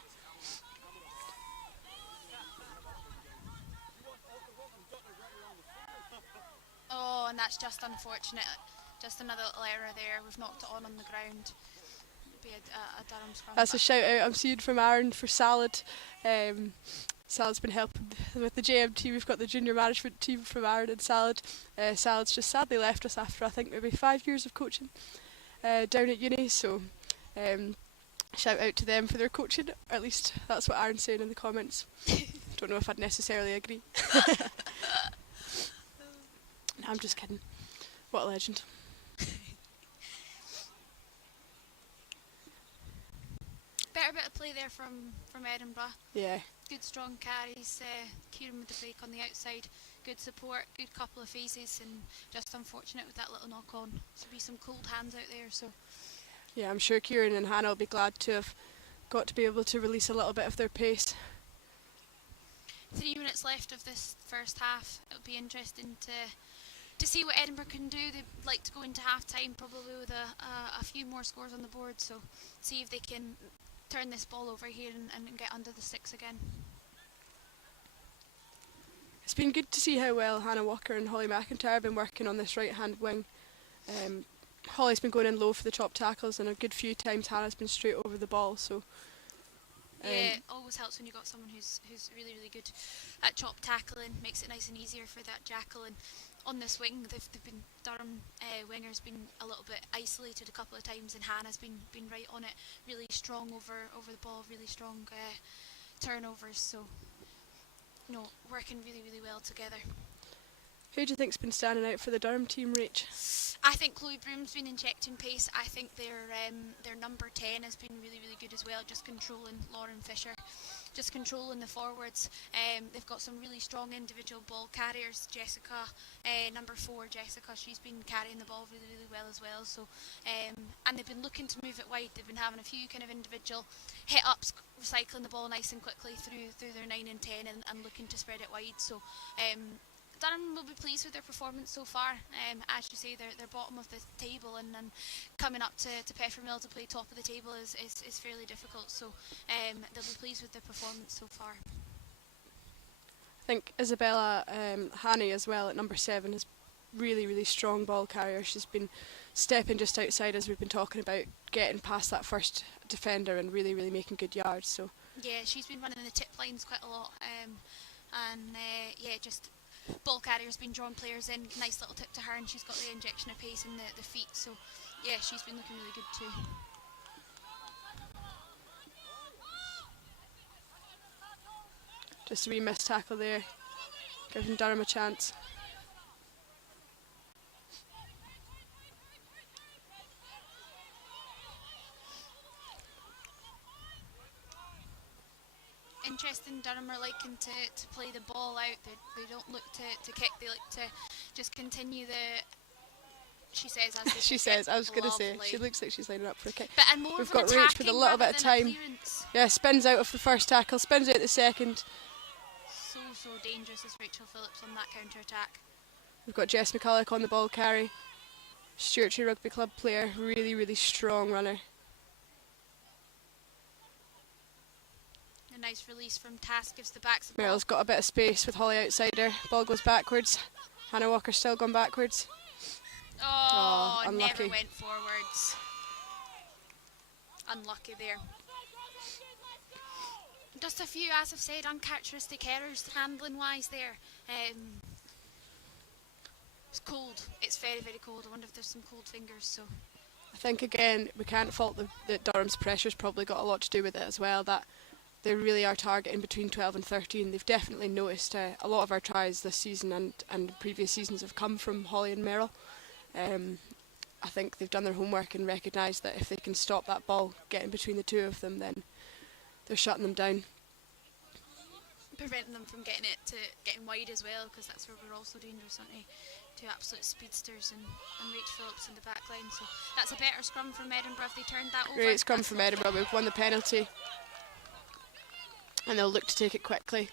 Oh, and that's just unfortunate. Just another little error there. We've knocked it on the ground. It'll be a Durham scrum. That's a shout out I'm seeing from Aaron for Salad. Salad's been helping with the JMT. We've got the junior management team from Aaron and Salad. Salad's just sadly left us after I think maybe 5 years of coaching down at uni. So shout out to them for their coaching. Or at least that's what Aaron's saying in the comments. Don't know if I'd necessarily agree. No, I'm just kidding. What a legend. Better bit of play there from Edinburgh. Yeah. Good strong carries. Kieran with the break on the outside. Good support. Good couple of phases, and just unfortunate with that little knock on. There'll be some cold hands out there. So. Yeah, I'm sure Kieran and Hannah will be glad to have got to be able to release a little bit of their pace. 3 minutes left of this first half. It'll be interesting to see what Edinburgh can do. They'd like to go into half time probably with a few more scores on the board, so see if they can turn this ball over here and get under the sticks again. It's been good to see how well Hannah Walker and Holly McIntyre have been working on this right hand wing. Holly's been going in low for the top tackles, and a good few times Hannah's been straight over the ball, so Yeah, it always helps when you got someone who's really good at chop tackling. Makes it nice and easier for that jackal. And on this wing, they've been Durham winger's been a little bit isolated a couple of times, and Hannah's been right on it, really strong over the ball, really strong turnovers. So working really well together. Who do you think's been standing out for the Durham team, Rach? I think Chloe Broom's been injecting pace. I think their number 10 has been really good as well, just controlling Lauren Fisher, just controlling the forwards. They've got some really strong individual ball carriers. Jessica, number 4, Jessica, she's been carrying the ball really well as well. So, and they've been looking to move it wide. They've been having a few kind of individual hit-ups, recycling the ball nice and quickly through their 9 and 10 and looking to spread it wide. So, Durham will be pleased with their performance so far. As you say, they're bottom of the table, and coming up to Peffermill to play top of the table is fairly difficult. So they'll be pleased with their performance so far. I think Isabella Haney as well at number 7 is really strong ball carrier. She's been stepping just outside, as we've been talking about, getting past that first defender and really making good yards. So yeah, she's been running the tip lines quite a lot, just ball carrier's been drawing players in. Nice little tip to her, and she's got the injection of pace in the feet. So yeah, she's been looking really good too. Just a wee missed tackle there, giving Durham a chance. Interesting, Durham are liking to play the ball out. They don't look to kick, they like to just continue the... She says, as she says, I was going to say, lovely. she looks like she's lining up for a kick. But and more We've of an got Rach with a little bit of attacking time. rather than a clearance. Yeah, spins out of the first tackle, spins out the second. So dangerous is Rachel Phillips on that counter-attack. We've got Jess McCulloch on the ball carry. Stuart Rugby Club player, really strong runner. A nice release from Task, gives the backs the ball. Meryl's got a bit of space with Holly outside her. Ball goes backwards. Hannah Walker's still gone backwards. Oh, unlucky. never went forwards. Unlucky there. Just a few, as I've said, uncharacteristic errors handling wise there. It's cold. It's very cold. I wonder if there's some cold fingers. So I think again we can't fault that Durham's pressure's probably got a lot to do with it as well. That they really are targeting between 12 and 13. They've definitely noticed a lot of our tries this season and previous seasons have come from Holly and Meryl. I think they've done their homework and recognised that if they can stop that ball getting between the two of them, then they're shutting them down. Preventing them from getting wide as well, because that's where we're also dangerous, aren't we? Two absolute speedsters and Rach Phillips in the back line. So that's a better scrum from Edinburgh if they turned that over. Great scrum from Edinburgh. We've won the penalty. And they'll look to take it quickly.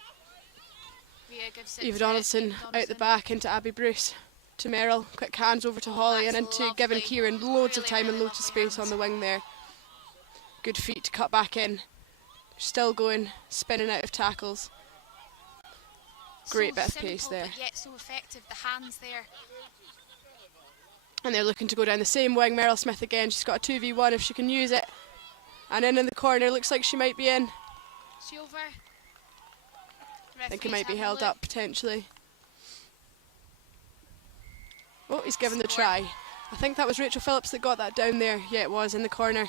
Eva Donaldson out the back into Abby Bruce. To Meryl, quick hands over to Holly. That's and into lovely. giving Kieran loads of time and Really loads of space hands. on the wing there. Good feet to cut back in. Still going, spinning out of tackles. Great bit of pace there. But yet so effective, the hands there. And they're looking to go down the same wing. Meryl Smith again, she's got a 2v1 if she can use it. And in the corner, looks like she might be in. Is she over? I think it might be held up potentially. Oh, he's given the try. I think that was Rachel Phillips that got that down there. Yeah, it was in the corner.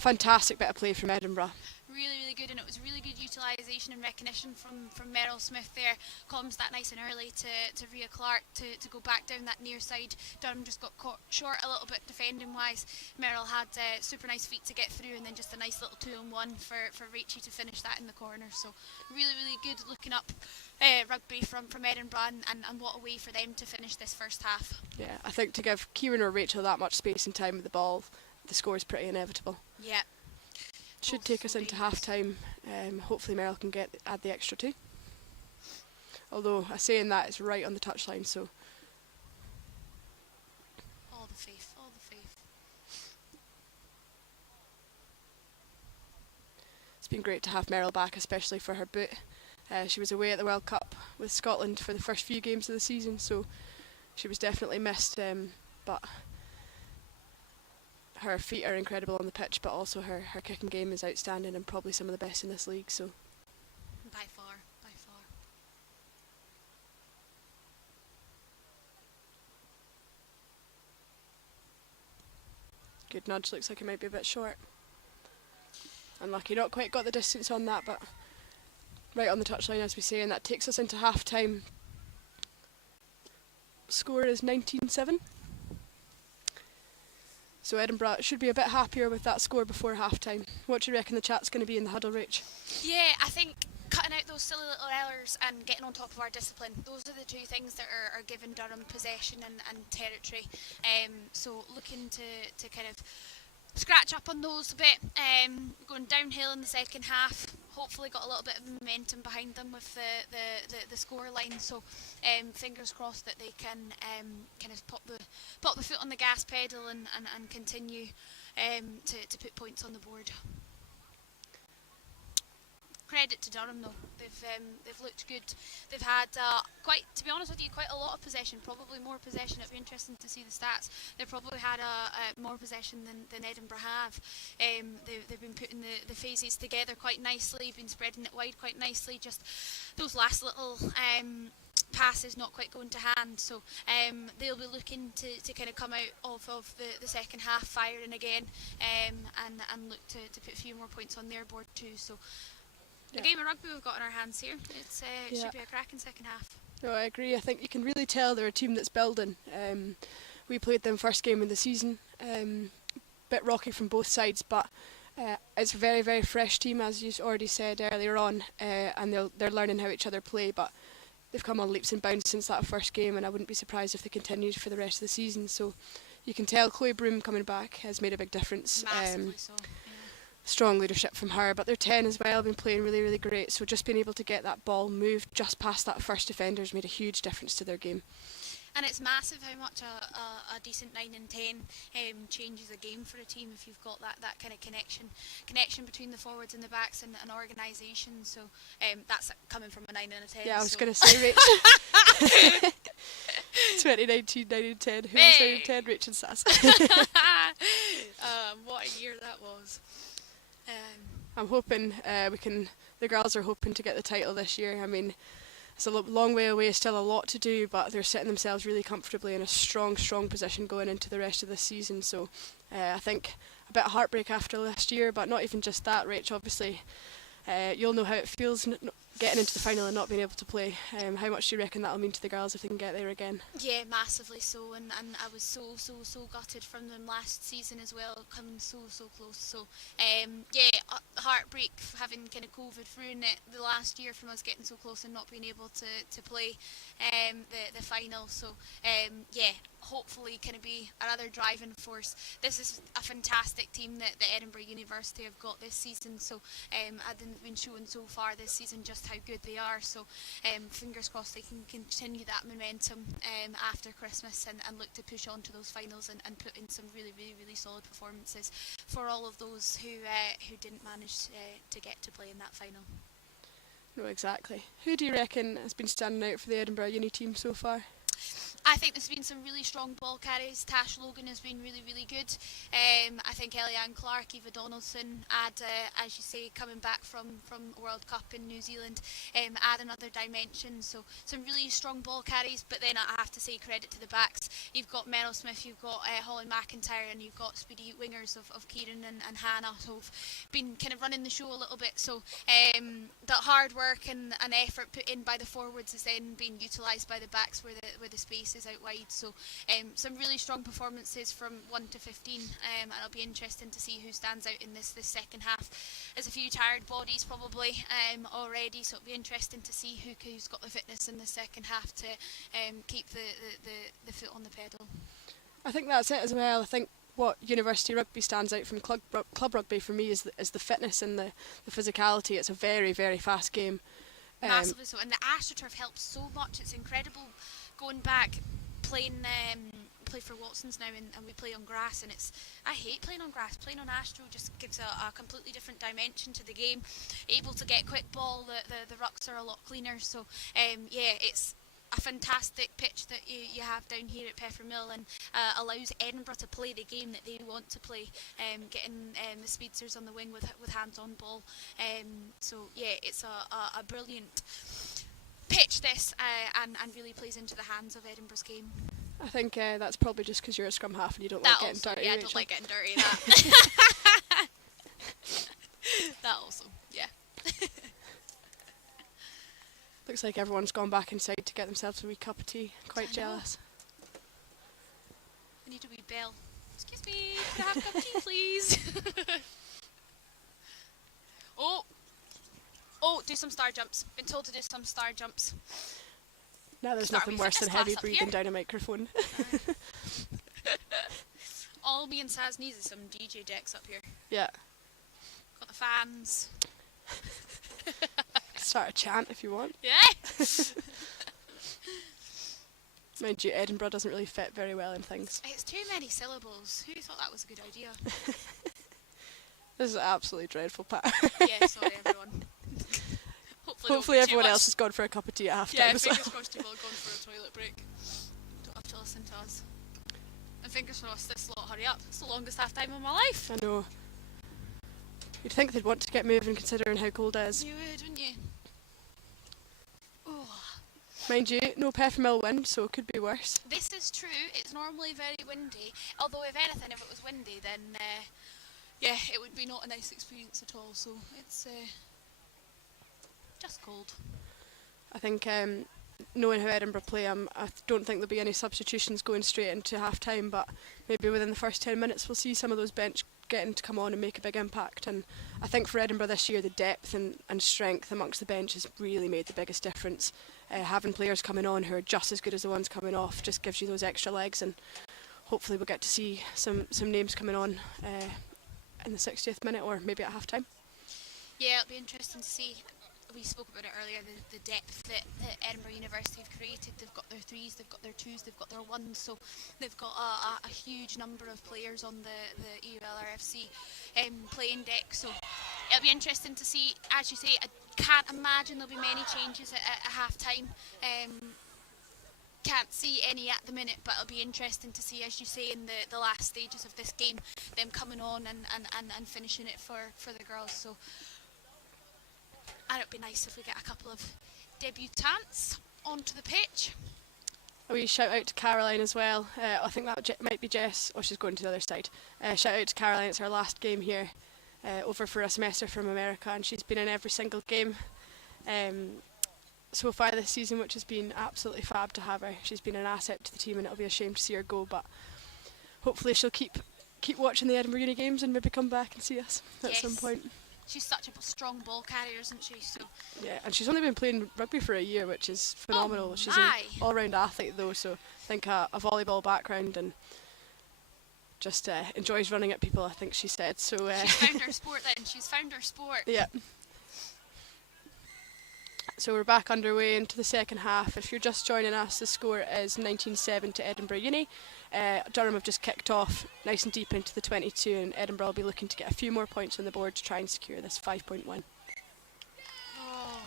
Fantastic bit of play from Edinburgh. Really good, and it was really good utilisation and recognition from Meryl Smith there. Combs that nice and early to Rhea Clark to go back down that near side. Durham just got caught short a little bit defending wise. Meryl had super nice feet to get through, and then just a nice little 2-on-1 for Rachie to finish that in the corner. So really good looking up rugby from Edinburgh, and what a way for them to finish this first half. Yeah, I think to give Kieran or Rachel that much space and time with the ball, the score is pretty inevitable. Yeah. Should take us into half time. Hopefully Meryl can add the extra 2. Although saying that, it's right on the touchline, so All the faith. it's been great to have Meryl back, especially for her boot. She was away at the World Cup with Scotland for the first few games of the season, so she was definitely missed, but her feet are incredible on the pitch, but also her kicking game is outstanding and probably some of the best in this league. So by far. good nudge, looks like it might be a bit short. Unlucky, not quite got the distance on that, but right on the touchline as we say, and that takes us into half time. Score is 19-7. So Edinburgh should be a bit happier with that score before half time. What do you reckon the chat's going to be in the huddle, Rach? Yeah, I think cutting out those silly little errors and getting on top of our discipline, those are the two things that are giving Durham possession and territory. So looking to kind of scratch up on those a bit, going downhill in the second half. Hopefully got a little bit of momentum behind them with the score line, so fingers crossed that they can kind of pop the foot on the gas pedal and continue to put points on the board. Credit to Durham though, they've looked good. They've had to be honest with you, quite a lot of possession, probably more possession. It'd be interesting to see the stats. They've probably had more possession than Edinburgh have. They've been putting the phases together quite nicely, been spreading it wide quite nicely. Just those last little passes not quite going to hand, so they'll be looking to kind of come out of the second half firing again, and look to put a few more points on their board too. So the game of rugby we've got in our hands here. It should be a cracking second half. No, I agree. I think you can really tell they're a team that's building. We played them first game of the season. Bit rocky from both sides, but it's a very, very fresh team, as you already said earlier on, and they're learning how each other play, but they've come on leaps and bounds since that first game, and I wouldn't be surprised if they continued for the rest of the season. So you can tell Chloe Broom coming back has made a big difference. Massively so. Strong leadership from her, but their 10 as well have been playing really, really great, so just being able to get that ball moved just past that first defender has made a huge difference to their game. And it's massive how much a decent 9 and 10 changes a game for a team if you've got that kind of connection between the forwards and the backs and an organisation. So that's coming from a 9 and a 10. Yeah, I was going to say, Rach. 2019, 9 and 10. Who was 9 and 10? Rach and Sass. What a year that was. I'm hoping the girls are hoping to get the title this year. I mean, it's a long way away, still a lot to do, but they're setting themselves really comfortably in a strong position going into the rest of the season. So I think a bit of heartbreak after last year, but not even just that, Rach. Obviously, you'll know how it feels getting into the final and not being able to play. How much do you reckon that'll mean to the girls if they can get there again? Yeah, massively so, and I was so gutted from them last season as well, coming so close. So heartbreak having kind of COVID ruin it the last year from us getting so close and not being able to play the final. So hopefully can be another driving force. This is a fantastic team that Edinburgh University have got this season, so they've been showing so far this season just how good they are, so fingers crossed they can continue that momentum after Christmas and look to push on to those finals and put in some really solid performances for all of those who didn't manage to get to play in that final. No, exactly. Who do you reckon has been standing out for the Edinburgh Uni team so far? I think there's been some really strong ball carries. Tash Logan has been really good. I think Eliane Clark, Eva Donaldson as you say, coming back from World Cup in New Zealand, add another dimension. So some really strong ball carries, but then I have to say credit to the backs. You've got Meryl Smith, you've got Holly McIntyre, and you've got speedy wingers of Kieran and Hannah, who've been kind of running the show a little bit. So that hard work and effort put in by the forwards is then being utilised by the backs where the space is out wide. So some really strong performances from 1 to 15, and it'll be interesting to see who stands out in this second half. There's a few tired bodies probably already, so it'll be interesting to see who's got the fitness in the second half to keep the foot on the pedal. I think that's it as well. I think what university rugby stands out from club rugby for me is the fitness and the physicality. It's a very fast game. Massively so, and the AstroTurf helps so much. It's incredible going back playing play for Watson's now, and we play on grass, and I hate playing on grass. Playing on Astro just gives a completely different dimension to the game. Able to get quick ball, the rucks are a lot cleaner, so it's a fantastic pitch that you have down here at Peffermill, and allows Edinburgh to play the game that they want to play, getting the speedsters on the wing with hands on ball. So yeah, it's a brilliant pitch this, and really plays into the hands of Edinburgh's game. I think that's probably just because you're a scrum half and you don't That like also, getting dirty. yeah, I Rachel. don't like getting dirty. That. That also, yeah. Looks like everyone's gone back inside to get themselves a wee cup of tea. Quite jealous. I need a wee bell. Excuse me, can I have a cup of tea, please? Oh, do some star jumps. Been told to do some star jumps. Now there's Start nothing with worse than fitness heavy class up breathing here. down a microphone. All me and Saz needs is some DJ decks up here. Yeah. Got the fans. Start a chant if you want. Yeah. Mind you, Edinburgh doesn't really fit very well in things. It's too many syllables. Who thought that was a good idea? This is absolutely dreadful, Pat. Yeah, sorry everyone. Hopefully everyone else has gone for a cup of tea at half time. Yeah, as well. fingers crossed you've all gone for a toilet break. Don't have to listen to us. And fingers crossed this lot hurry up. It's the longest half time of my life. I know. You'd think they'd want to get moving considering how cold it is. You would, wouldn't you? Oh. Mind you, no Peffermill wind, so it could be worse. This is true. It's normally very windy. Although, if anything, if it was windy, then yeah, it would be not a nice experience at all. So it's just cold. I think knowing how Edinburgh play, I don't think there'll be any substitutions going straight into half time, but maybe within the first 10 minutes we'll see some of those bench getting to come on and make a big impact. And I think for Edinburgh this year, the depth and strength amongst the bench has really made the biggest difference. Having players coming on who are just as good as the ones coming off just gives you those extra legs, and hopefully we'll get to see some names coming on in the 60th minute or maybe at half time. Yeah, it'll be interesting to see. We spoke about it earlier, the depth that Edinburgh University have created. They've got their threes, they've got their twos, they've got their ones, so they've got a huge number of players on the EULRFC playing deck, so it'll be interesting to see. As you say, I can't imagine there'll be many changes at half time. Can't see any at the minute, but it'll be interesting to see, as you say, in the last stages of this game, them coming on and finishing it for the girls. So, and it'd be nice if we get a couple of debutants onto the pitch. A wee shout out to Caroline as well. I think that might be Jess. Oh, she's going to the other side. Shout out to Caroline. It's her last game here, over for a semester from America, and she's been in every single game so far this season, which has been absolutely fab to have her. She's been an asset to the team, and it'll be a shame to see her go, but hopefully she'll keep watching the Edinburgh Uni games and maybe come back and see us at some point. She's such a strong ball carrier, isn't she? So yeah, and she's only been playing rugby for a year, which is phenomenal. Oh, she's an all-round athlete though, so I think a volleyball background and just enjoys running at people, I think she said. So she's found her sport then. She's found her sport. Yeah. So we're back underway into the second half. If you're just joining us, the score is 19-7 to Edinburgh Uni. Durham have just kicked off nice and deep into the 22, and Edinburgh will be looking to get a few more points on the board to try and secure this 5-point win. Oh.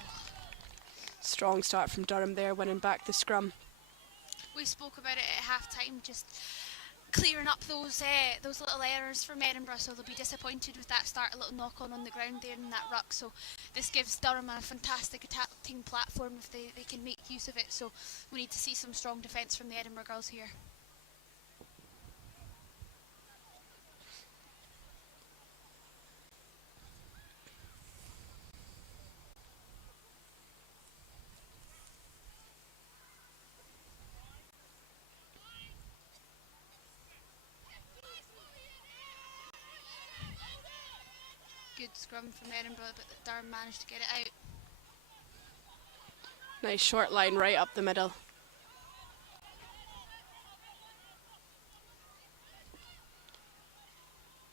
Strong start from Durham there, winning back the scrum. We spoke about it at half time, just clearing up those little errors from Edinburgh, so they'll be disappointed with that start, a little knock on the ground there in that ruck. So this gives Durham a fantastic attacking platform if they can make use of it. So we need to see some strong defence from the Edinburgh girls here. Good scrum from Edinburgh, but Durham managed to get it out. Nice short line right up the middle.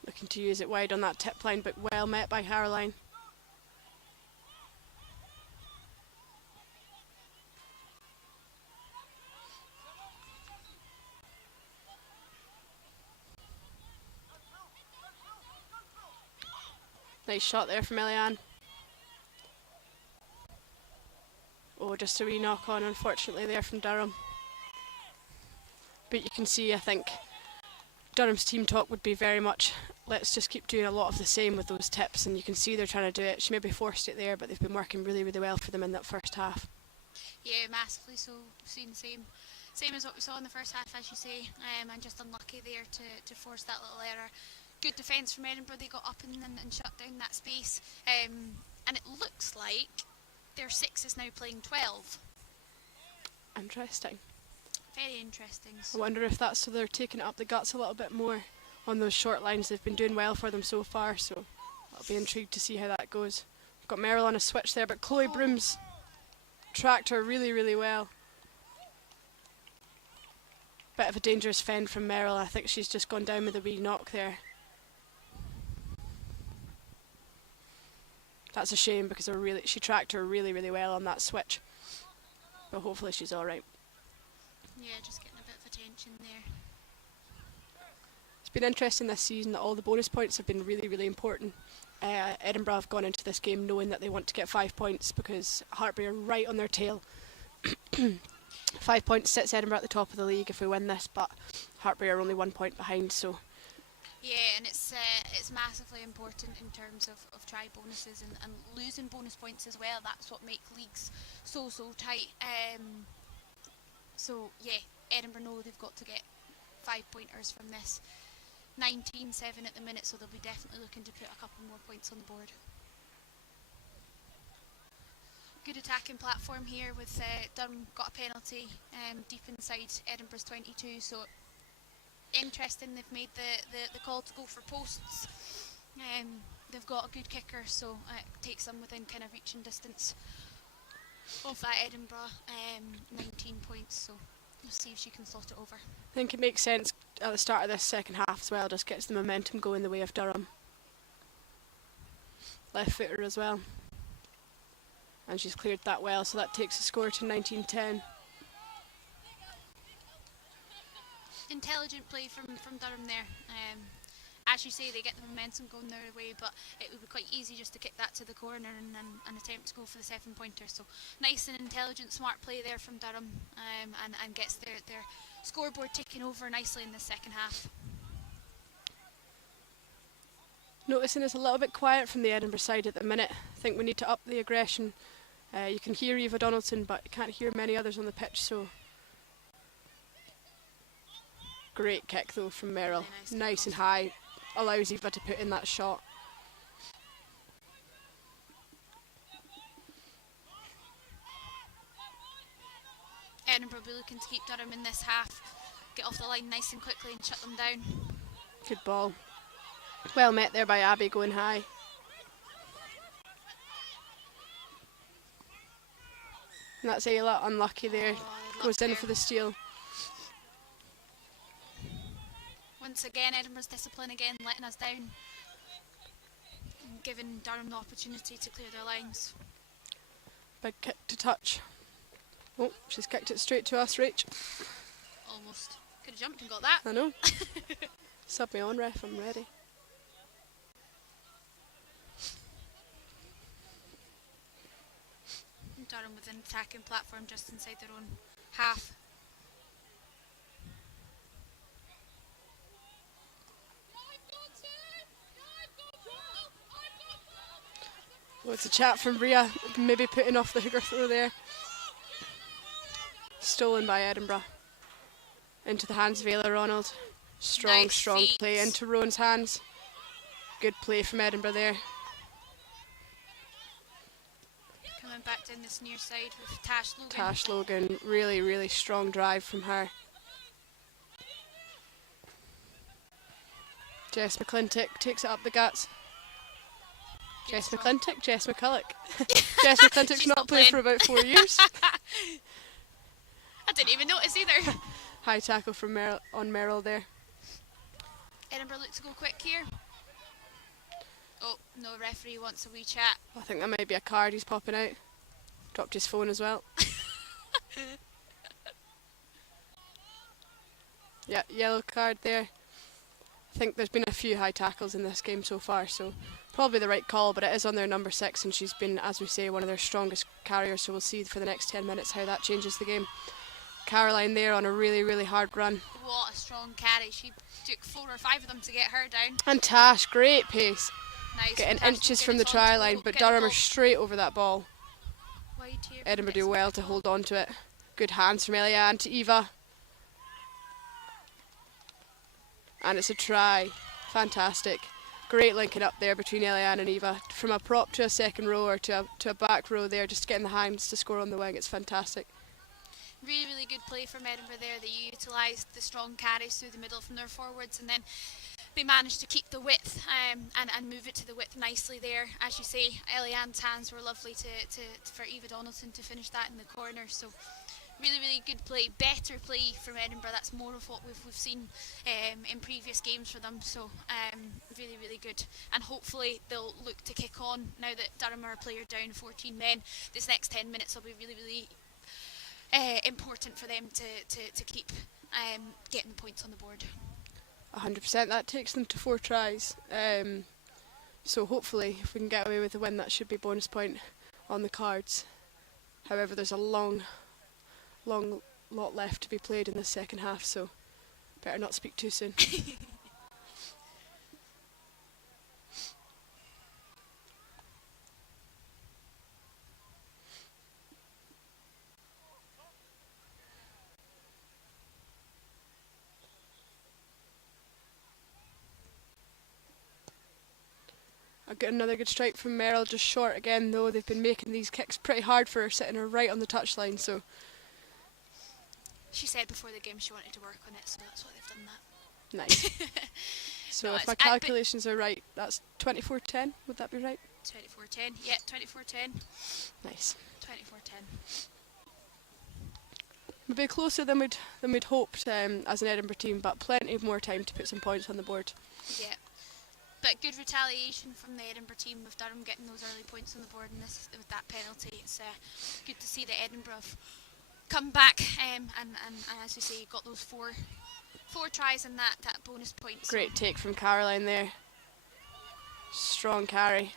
Looking to use it wide on that tip line, but well met by Caroline. Nice shot there from Eliane. Oh, just a wee knock on, unfortunately, there from Durham. But you can see, I think, Durham's team talk would be very much, let's just keep doing a lot of the same with those tips, and you can see they're trying to do it. She maybe forced it there, but they've been working really, really well for them in that first half. Yeah, massively so. We've seen the same as what we saw in the first half, as you say, and just unlucky there to force that little error. Good defence from Edinburgh, they got up and shut down that space, and it looks like their 6 is now playing 12. Interesting. Very interesting. I wonder if that's so they're taking it up the guts a little bit more on those short lines. They've been doing well for them so far, so I'll be intrigued to see how that goes. We've got Merrill on a switch there, but Chloe Broom's tracked her really, really well. Bit of a dangerous fend from Merrill. I think she's just gone down with a wee knock there. That's a shame because she tracked her really, really well on that switch. But hopefully she's alright. Yeah, just getting a bit of attention there. It's been interesting this season that all the bonus points have been really, really important. Edinburgh have gone into this game knowing that they want to get 5 points because Hartbury are right on their tail. 5 points sits Edinburgh at the top of the league if we win this, but Hartbury are only 1 point behind, so... Yeah, and it's massively important in terms of try bonuses and losing bonus points as well. That's what makes leagues so tight. So yeah, Edinburgh know they've got to get 5 pointers from this. 19-7 at the minute, so they'll be definitely looking to put a couple more points on the board. Good attacking platform here with Durham got a penalty deep inside Edinburgh's 22, so interesting they've made the call to go for posts. They've got a good kicker, so it takes them within kind of reaching distance of that Edinburgh 19 points, so we'll see if she can slot it over. I think it makes sense at the start of this second half as well, just gets the momentum going the way of Durham. Left footer as well. And she's cleared that well, so that takes the score to 19-10. Intelligent play from Durham there. As you say, they get the momentum going their way, but it would be quite easy just to kick that to the corner and attempt to go for the 7-pointer. So nice and intelligent, smart play there from Durham, and gets their scoreboard ticking over nicely in the second half. Noticing it's a little bit quiet from the Edinburgh side at the minute. I think we need to up the aggression. You can hear Eva Donaldson, but you can't hear many others on the pitch, so... Great kick though from Merrill. Really nice and high. Allows Eva to put in that shot. Edinburgh will be looking to keep Durham in this half. Get off the line nice and quickly and shut them down. Good ball. Well met there by Abby going high. And that's Ayla unlucky there. Goes in for the steal. Once again, Edinburgh's discipline again letting us down and giving Durham the opportunity to clear their lines. Big kick to touch. Oh, she's kicked it straight to us, Rach. Almost. Could have jumped and got that. I know. Sub me on, ref, I'm ready. Durham with an attacking platform just inside their own half. Well, it's a chat from Rhea, maybe putting off the hooker throw there. Stolen by Edinburgh. Into the hands of Ayla Ronald. Strong Nice play into Rowan's hands. Good play from Edinburgh there. Coming back down this near side with Tash Logan. Tash Logan, really, really strong drive from her. Jess McClintock takes it up the guts. Jess McClintock? Jess McCulloch. Jess McClintock's She's not played for about 4 years. I didn't even notice either. High tackle from Merrill there. Edinburgh look to go quick here. Oh, no, referee wants a wee chat. I think that might be a card he's popping out. Dropped his phone as well. Yeah, yellow card there. I think there's been a few high tackles in this game so far, so probably the right call, but it is on their number 6 and she's been, as we say, one of their strongest carriers, so we'll see for the next 10 minutes how that changes the game. Caroline there on a really, really hard run. What a strong carry. She took 4 or 5 of them to get her down. And Tash, great pace. Nice. Getting inches from the try line, but Durham are straight over that ball. Wide here. Edinburgh do well to hold on to it. Good hands from Eliane to Eva. And it's a try. Fantastic. Great linking up there between Eliane and Eva. From a prop to a second row or to a back row there, just getting the hands to score on the wing. It's fantastic. Really, really good play from Edinburgh there. They utilised the strong carries through the middle from their forwards, and then they managed to keep the width and move it to the width nicely there. As you say, Eliane's hands were lovely for Eva Donaldson to finish that in the corner. So really, really good play. Better play from Edinburgh. That's more of what we've seen in previous games for them. So really, really good. And hopefully they'll look to kick on now that Durham are a player down, 14 men. This next 10 minutes will be really, really important for them to keep getting the points on the board. 100%. That takes them to 4 tries. So hopefully, if we can get away with the win, that should be bonus point on the cards. However, there's a long lot left to be played in the second half, so better not speak too soon. I've got another good strike from Merrill, just short again though. They've been making these kicks pretty hard for her, sitting her right on the touchline, so. She said before the game she wanted to work on it, so that's why they've done that. Nice. So if my calculations are right, that's 24-10, would that be right? 24-10, yeah, 24-10. Nice. 24-10. Maybe closer than we'd hoped as an Edinburgh team, but plenty more time to put some points on the board. Yeah. But good retaliation from the Edinburgh team with Durham getting those early points on the board and with that penalty. It's good to see that Edinburgh have come back and as you say, got those four tries and that bonus point. Great take from Caroline there. Strong carry.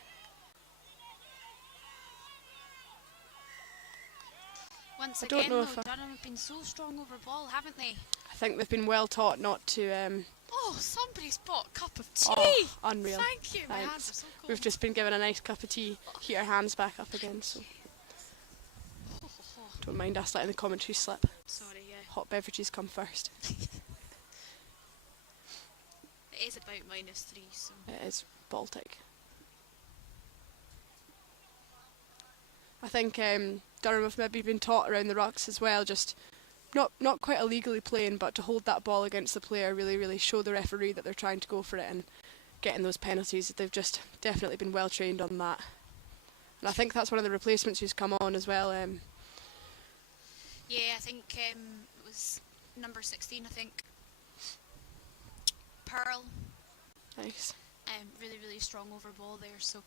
Once again, Durham have been so strong over ball, haven't they? I think they've been well taught not to. Oh, somebody's bought a cup of tea. Oh, unreal. Thank you. Thanks. My hands are so cold. We've just been given a nice cup of tea. Heat our hands back up again, so don't mind us letting the commentary slip. Sorry, yeah. Hot beverages come first. It is about -3, so. It is Baltic. I think Durham have maybe been taught around the rucks as well, just not quite illegally playing, but to hold that ball against the player, really show the referee that they're trying to go for it and getting those penalties. They've just definitely been well trained on that. And I think that's one of the replacements who's come on as well. Yeah, I think it was number 16, I think. Pearl. Nice. Really strong over ball there. So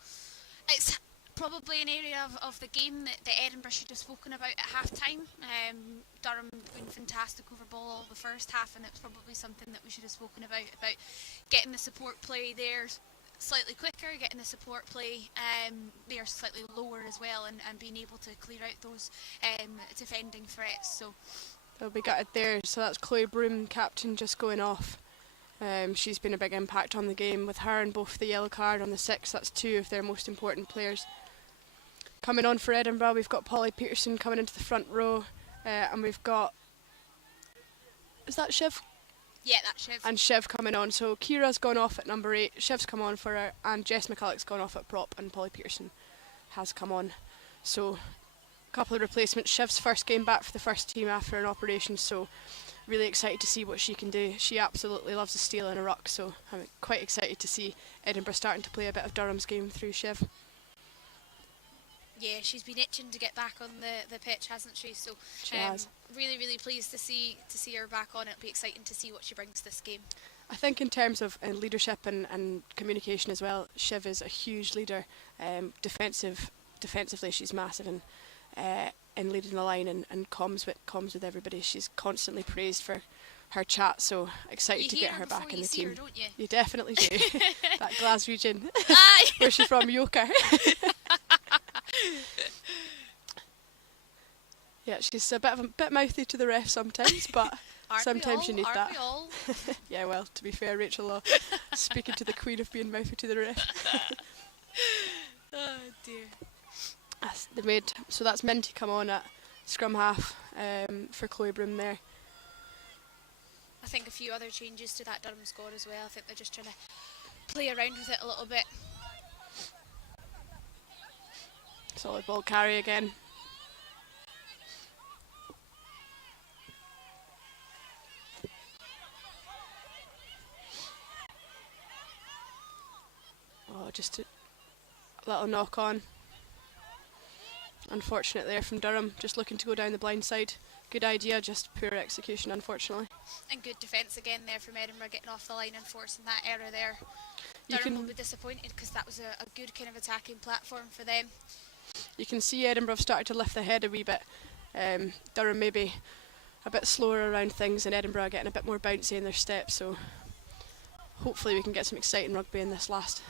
it's probably an area of the game that Edinburgh should have spoken about at half time. Durham have been fantastic over ball all the first half, and it's probably something that we should have spoken about getting the support play there slightly quicker, getting the support play there slightly lower as well, and being able to clear out those defending threats. So they'll be gutted there. So that's Chloe Broom, captain, just going off. She's been a big impact on the game with her and both the yellow card on the 6. That's 2 of their most important players. Coming on for Edinburgh, we've got Polly Peterson coming into the front row, and we've got, is that Shiv? Yeah, that's Shiv. And Shiv coming on. So Kira's gone off at number 8, Shiv's come on for her, and Jess McCulloch's gone off at prop, and Polly Peterson has come on. So a couple of replacements. Shiv's first game back for the first team after an operation, so really excited to see what she can do. She absolutely loves a steal and a ruck, so I'm quite excited to see Edinburgh starting to play a bit of Durham's game through Shiv. Yeah, she's been itching to get back on the pitch, hasn't she? So she has. Really pleased to see her back on. It'll be exciting to see what she brings to this game. I think in terms of leadership and communication as well, Shiv is a huge leader. Defensively, she's massive in leading the line and comms with everybody. She's constantly praised for her chat, so excited You to hear get her before back in you the see her, team. don't you? You definitely do. That Glaswegian. Aye. Where's she from? Yoker. Yeah, she's a bit mouthy to the ref sometimes, but sometimes you need Aren't that. we all? Yeah, well, to be fair, Rachel Law, speaking to the queen of being mouthy to the ref. Oh dear. They made, so that's Minty come on at scrum half for Chloe Broom there. I think a few other changes to that Durham squad as well. I think they're just trying to play around with it a little bit. Solid ball carry again. Oh, just a little knock on. Unfortunate there from Durham, just looking to go down the blind side. Good idea, just poor execution, unfortunately. And good defence again there from Edinburgh, getting off the line and forcing that error there. You Durham can- will be disappointed because that was a good kind of attacking platform for them. You can see Edinburgh have started to lift the head a wee bit. Durham maybe a bit slower around things, and Edinburgh getting a bit more bouncy in their steps, so hopefully we can get some exciting rugby in this last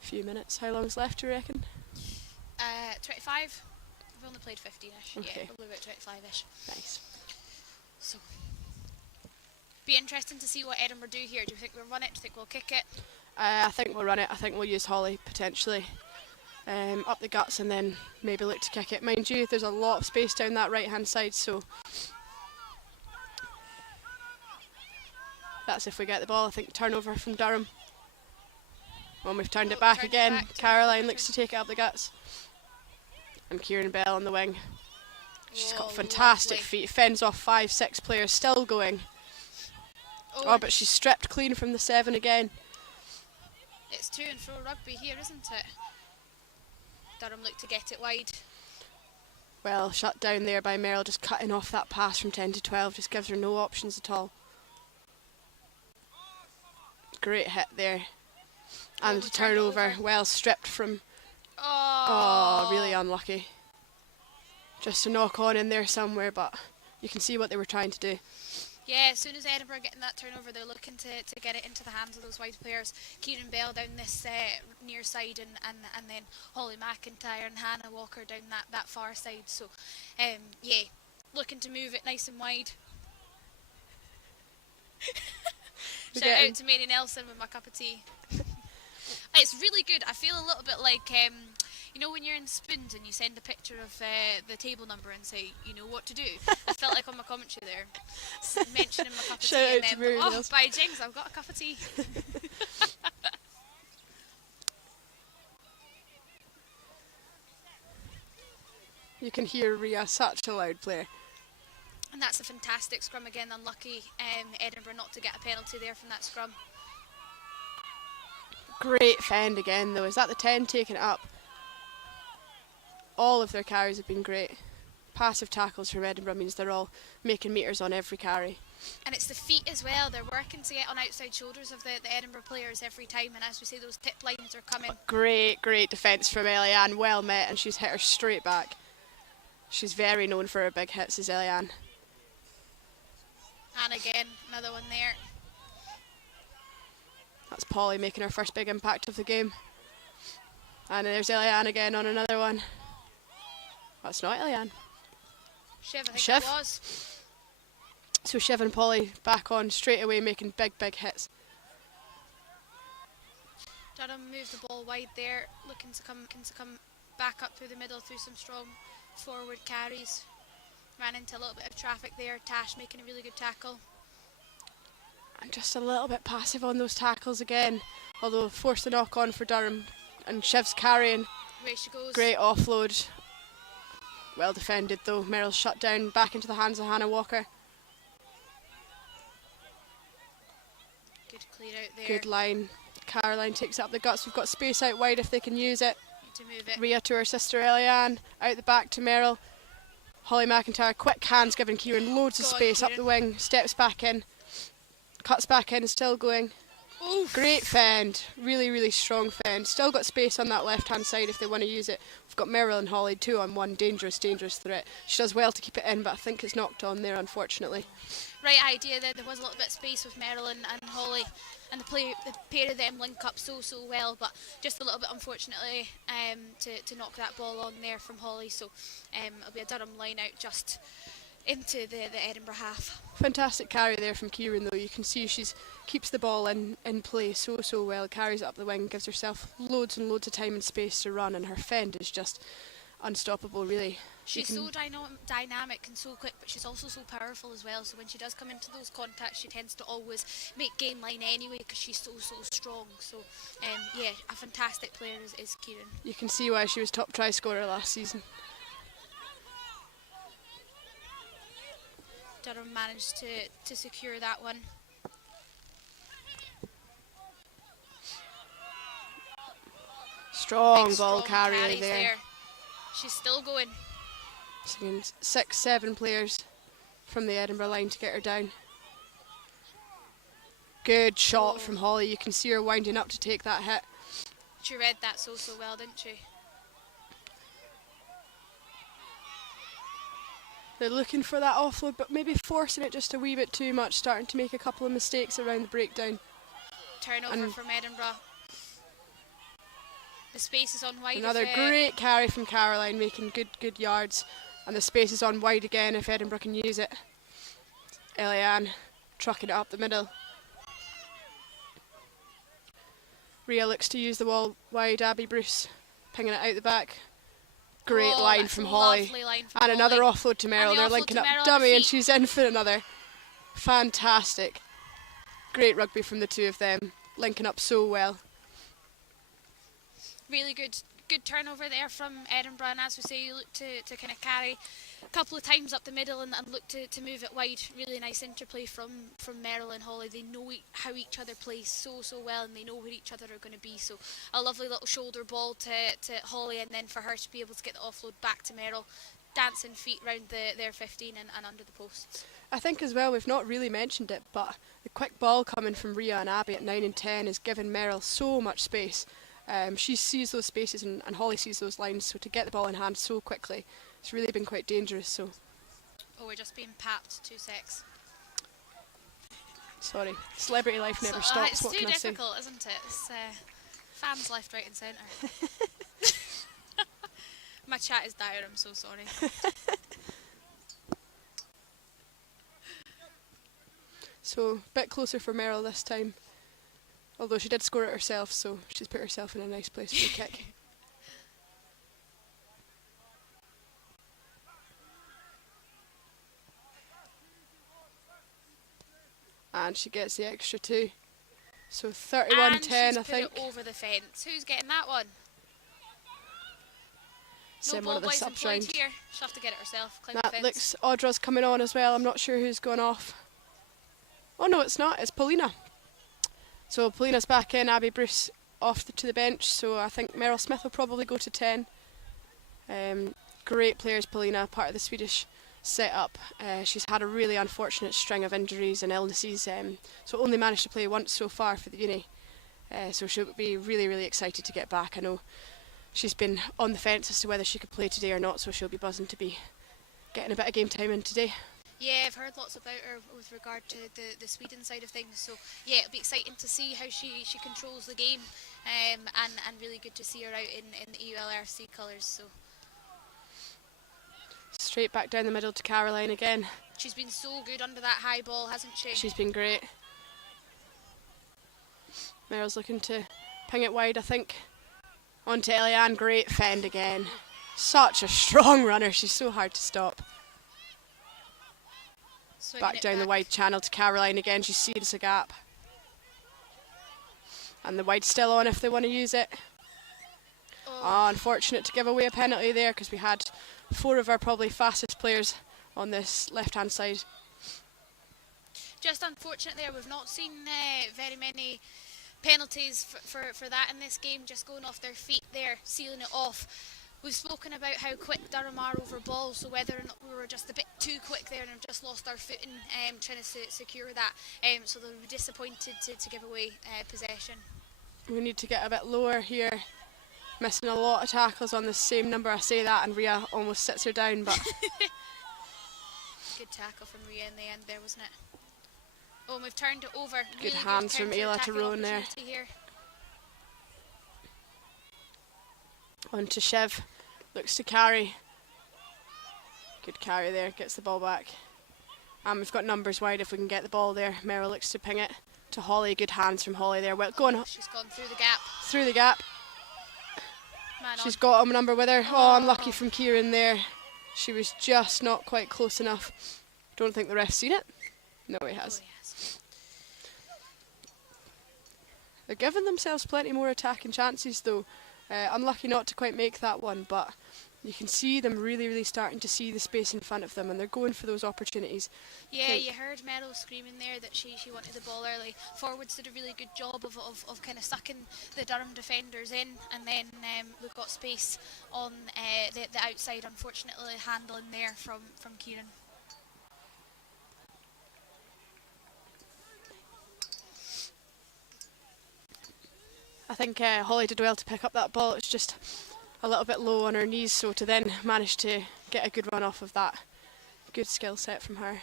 few minutes. How long's left, do you reckon? 25. We've only played 15-ish. Okay. Yeah, probably about 25-ish. Nice. So, be interesting to see what Edinburgh do here. Do you think we'll run it? Do you think we'll kick it? I think we'll run it. I think we'll use Holly potentially up the guts and then maybe look to kick it. Mind you, there's a lot of space down that right hand side, so that's if we get the ball. I think turnover from Durham. When we've turned it back Turned it again, back to Caroline Durham. looks to take it up the guts. And Kieran Bell on the wing. She's got Oh, fantastic lovely. feet, fends off 5-6 players, still going. Oh, but she's stripped clean from the 7 again. It's to and fro rugby here, isn't it? Durham look to get it wide. Well, shut down there by Merrill, just cutting off that pass from 10 to 12, just gives her no options at all. Great hit there. And we turned it turnover, over. well stripped from... Oh, Oh, really unlucky. Just a knock on in there somewhere, but you can see what they were trying to do. Yeah, as soon as Edinburgh getting that turnover, they're looking to get it into the hands of those wide players. Kieran Bell down this near side, and then Holly McIntyre and Hannah Walker down that far side. So, yeah, looking to move it nice and wide. Shout out to Mary Nelson with my cup of tea. It's really good. I feel a little bit like, you know when you're in Spoons and you send a picture of the table number and say, you know what to do? I felt like on my commentary there, mentioning my cup of Shout tea out and to then, Mary oh, Nelson. by jinx, I've got a cup of tea. You can hear Rhea, such a loud player. And that's a fantastic scrum again. Unlucky Edinburgh not to get a penalty there from that scrum. Great fend again though. Is that the 10 taking it up? All of their carries have been great. Passive tackles from Edinburgh means they're all making metres on every carry. And it's the feet as well. They're working to get on outside shoulders of the Edinburgh players every time. And as we say, those tip lines are coming. Great defence from Eliane. Well met, and she's hit her straight back. She's very known for her big hits, is Eliane. And again, another one there. That's Polly making her first big impact of the game. And there's Eliane again on another one. That's not Eliane. Shiv, I think Shiv. it was. So Shiv and Polly back on straight away, making big hits. Durham moved the ball wide there, looking to come back up through the middle through some strong forward carries. Ran into a little bit of traffic there. Tash making a really good tackle. And just a little bit passive on those tackles again. Although forced the knock on for Durham. And Shiv's carrying. Away she goes. Great offload. Well defended though. Merrill's shut down. Back into the hands of Hannah Walker. Good clear out there. Good line. Caroline takes it up the guts. We've got space out wide if they can use it. Need to move it. Rhea to her sister Eliane. Out the back to Merrill. Holly McIntyre. Quick hands giving Kieran loads of Go on, space up Kieran. the wing. Steps back in. Cuts back in. Still going. Oh, great fend. Really, really strong fend. Still got space on that left-hand side if they want to use it. We've got Merrill and Holly 2-on-1. Dangerous, dangerous threat. She does well to keep it in, but I think it's knocked on there, unfortunately. Right idea there. There was a little bit of space with Marilyn and Holly, and the pair of them link up so well, but just a little bit unfortunately to knock that ball on there from Holly. So it'll be a Durham line out just into the Edinburgh half. Fantastic carry there from Kieran, though. You can see she's keeps the ball in play so well, carries it up the wing, gives herself loads and loads of time and space to run, and her fend is just unstoppable, really. She's so dynamic and so quick, but she's also so powerful as well. So when she does come into those contacts, she tends to always make gain line anyway because she's so strong. So yeah, a fantastic player is Kieran. You can see why she was top try scorer last season. Durham managed to secure that one. Strong ball carrier there. She's still going. 6-7 players from the Edinburgh line to get her down. Good shot from Holly. You can see her winding up to take that hit. She read that so well, didn't she? They're looking for that offload, but maybe forcing it just a wee bit too much, starting to make a couple of mistakes around the breakdown. Turnover from Edinburgh. The space is on wide. Another great carry from Caroline, making good yards. And the space is on wide again if Edinburgh can use it. Eliane trucking it up the middle. Rhea looks to use the wall wide. Abby Bruce pinging it out the back. Great line from Holly. Line from and Holly. Another offload to Merrill. They're linking up dummy and she's in for another. Fantastic. Great rugby from the two of them. Linking up so well. Really good turnover there from Edinburgh, and as we say, you look to kind of carry a couple of times up the middle and look to move it wide. Really nice interplay from Merrill and Holly. They know how each other plays so well, and they know where each other are going to be. So a lovely little shoulder ball to Holly, and then for her to be able to get the offload back to Merrill, dancing feet round their 15 and under the posts. I think as well, we've not really mentioned it, but the quick ball coming from Rhea and Abby at 9 and 10 is giving Merrill so much space. She sees those spaces and Holly sees those lines, so to get the ball in hand so quickly, it's really been quite dangerous. So, we're just being papped 2 secs. Sorry, celebrity life never stops. It's what too can difficult, isn't it? It's fans left, right and centre. My chat is dire, I'm so sorry. So, a bit closer for Merrill this time. Although she did score it herself, so she's put herself in a nice place for the kick. And she gets the extra 2. So 31-10, I think. Put it over the fence. Who's getting that one? Send no one of the boys subs employed round. here. She'll have to get it herself. Climb the That fence. looks Audra's coming on as well. I'm not sure who's gone off. Oh no, it's not. It's Paulina. So Paulina's back in. Abby Bruce off to the bench. So I think Meryl Smith will probably go to 10. Great players, Paulina, part of the Swedish setup. She's had a really unfortunate string of injuries and illnesses, so only managed to play once so far for the uni. So she'll be really excited to get back. I know she's been on the fence as to whether she could play today or not, so she'll be buzzing to be getting a bit of game time in today. Yeah, I've heard lots about her with regard to the Sweden side of things. So yeah, it'll be exciting to see how she controls the game, and really good to see her out in the EULRC colours. So straight back down the middle to Caroline again. She's been so good under that high ball, hasn't she? She's been great. Meryl's looking to ping it wide, I think. On to Eliane, great fend again. Such a strong runner, she's so hard to stop. Back down the wide channel to Caroline again, she sees a gap. And the wide's still on if they want to use it. Oh, unfortunate to give away a penalty there because we had 4 of our probably fastest players on this left-hand side. Just unfortunate there, we've not seen very many penalties for that in this game, just going off their feet there, sealing it off. We've spoken about how quick Durham are over ball, so whether or not we were just a bit too quick there and have just lost our footing trying to secure that. So they'll be disappointed to give away possession. We need to get a bit lower here. Missing a lot of tackles on the same number. I say that and Ria almost sits her down, but Good tackle from Ria in the end there, wasn't it? Oh, and we've turned it over. Good Really hands from Ayla to Rowan there. Here. On to Shiv. Looks to carry. Good carry there. Gets the ball back. And we've got numbers wide if we can get the ball there. Merrill looks to ping it to Holly. Good hands from Holly there. Well, go on. She's gone through the gap. Through the gap. Man She's on. got a number with her. Oh, unlucky from Kieran there. She was just not quite close enough. Don't think the ref's seen it. No, he has. Oh, yes. They're giving themselves plenty more attacking chances though. Unlucky not to quite make that one, but you can see them really starting to see the space in front of them, and they're going for those opportunities. Yeah, you heard Merrill screaming there that she wanted the ball early. Forwards did a really good job of kind of sucking the Durham defenders in, and then we've got space on the outside, unfortunately handling there from Kieran. I think Holly did well to pick up that ball. It's just a little bit low on her knees, so to then manage to get a good run off of that, good skill set from her.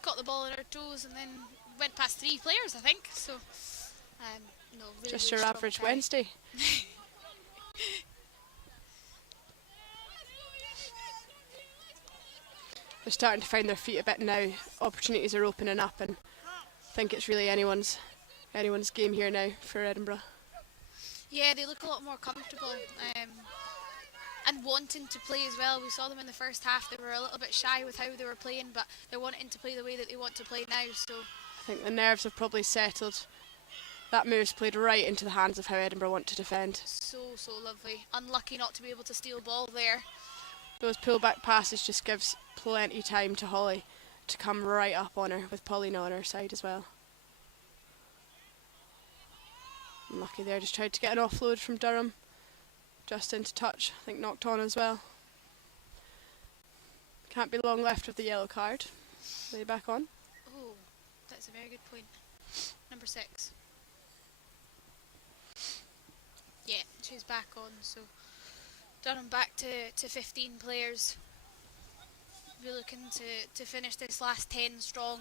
Got the ball on her toes and then went past 3 players, I think. So, no, really, just really your average carry. Wednesday. They're starting to find their feet a bit now. Opportunities are opening up, and I think it's really anyone's game here now for Edinburgh. Yeah, they look a lot more comfortable and wanting to play as well. We saw them in the first half. They were a little bit shy with how they were playing, but they're wanting to play the way that they want to play now. So I think the nerves have probably settled. That move's played right into the hands of how Edinburgh want to defend. So lovely. Unlucky not to be able to steal ball there. Those pull-back passes just gives plenty time to Holly to come right up on her, with Paulina on her side as well. Unlucky there, just tried to get an offload from Durham. Just into touch, I think knocked on as well. Can't be long left with the yellow card. Lay back on. Oh, that's a very good point. Number 6. Yeah, she's back on, so Durham back to 15 players. We're looking to finish this last 10 strong.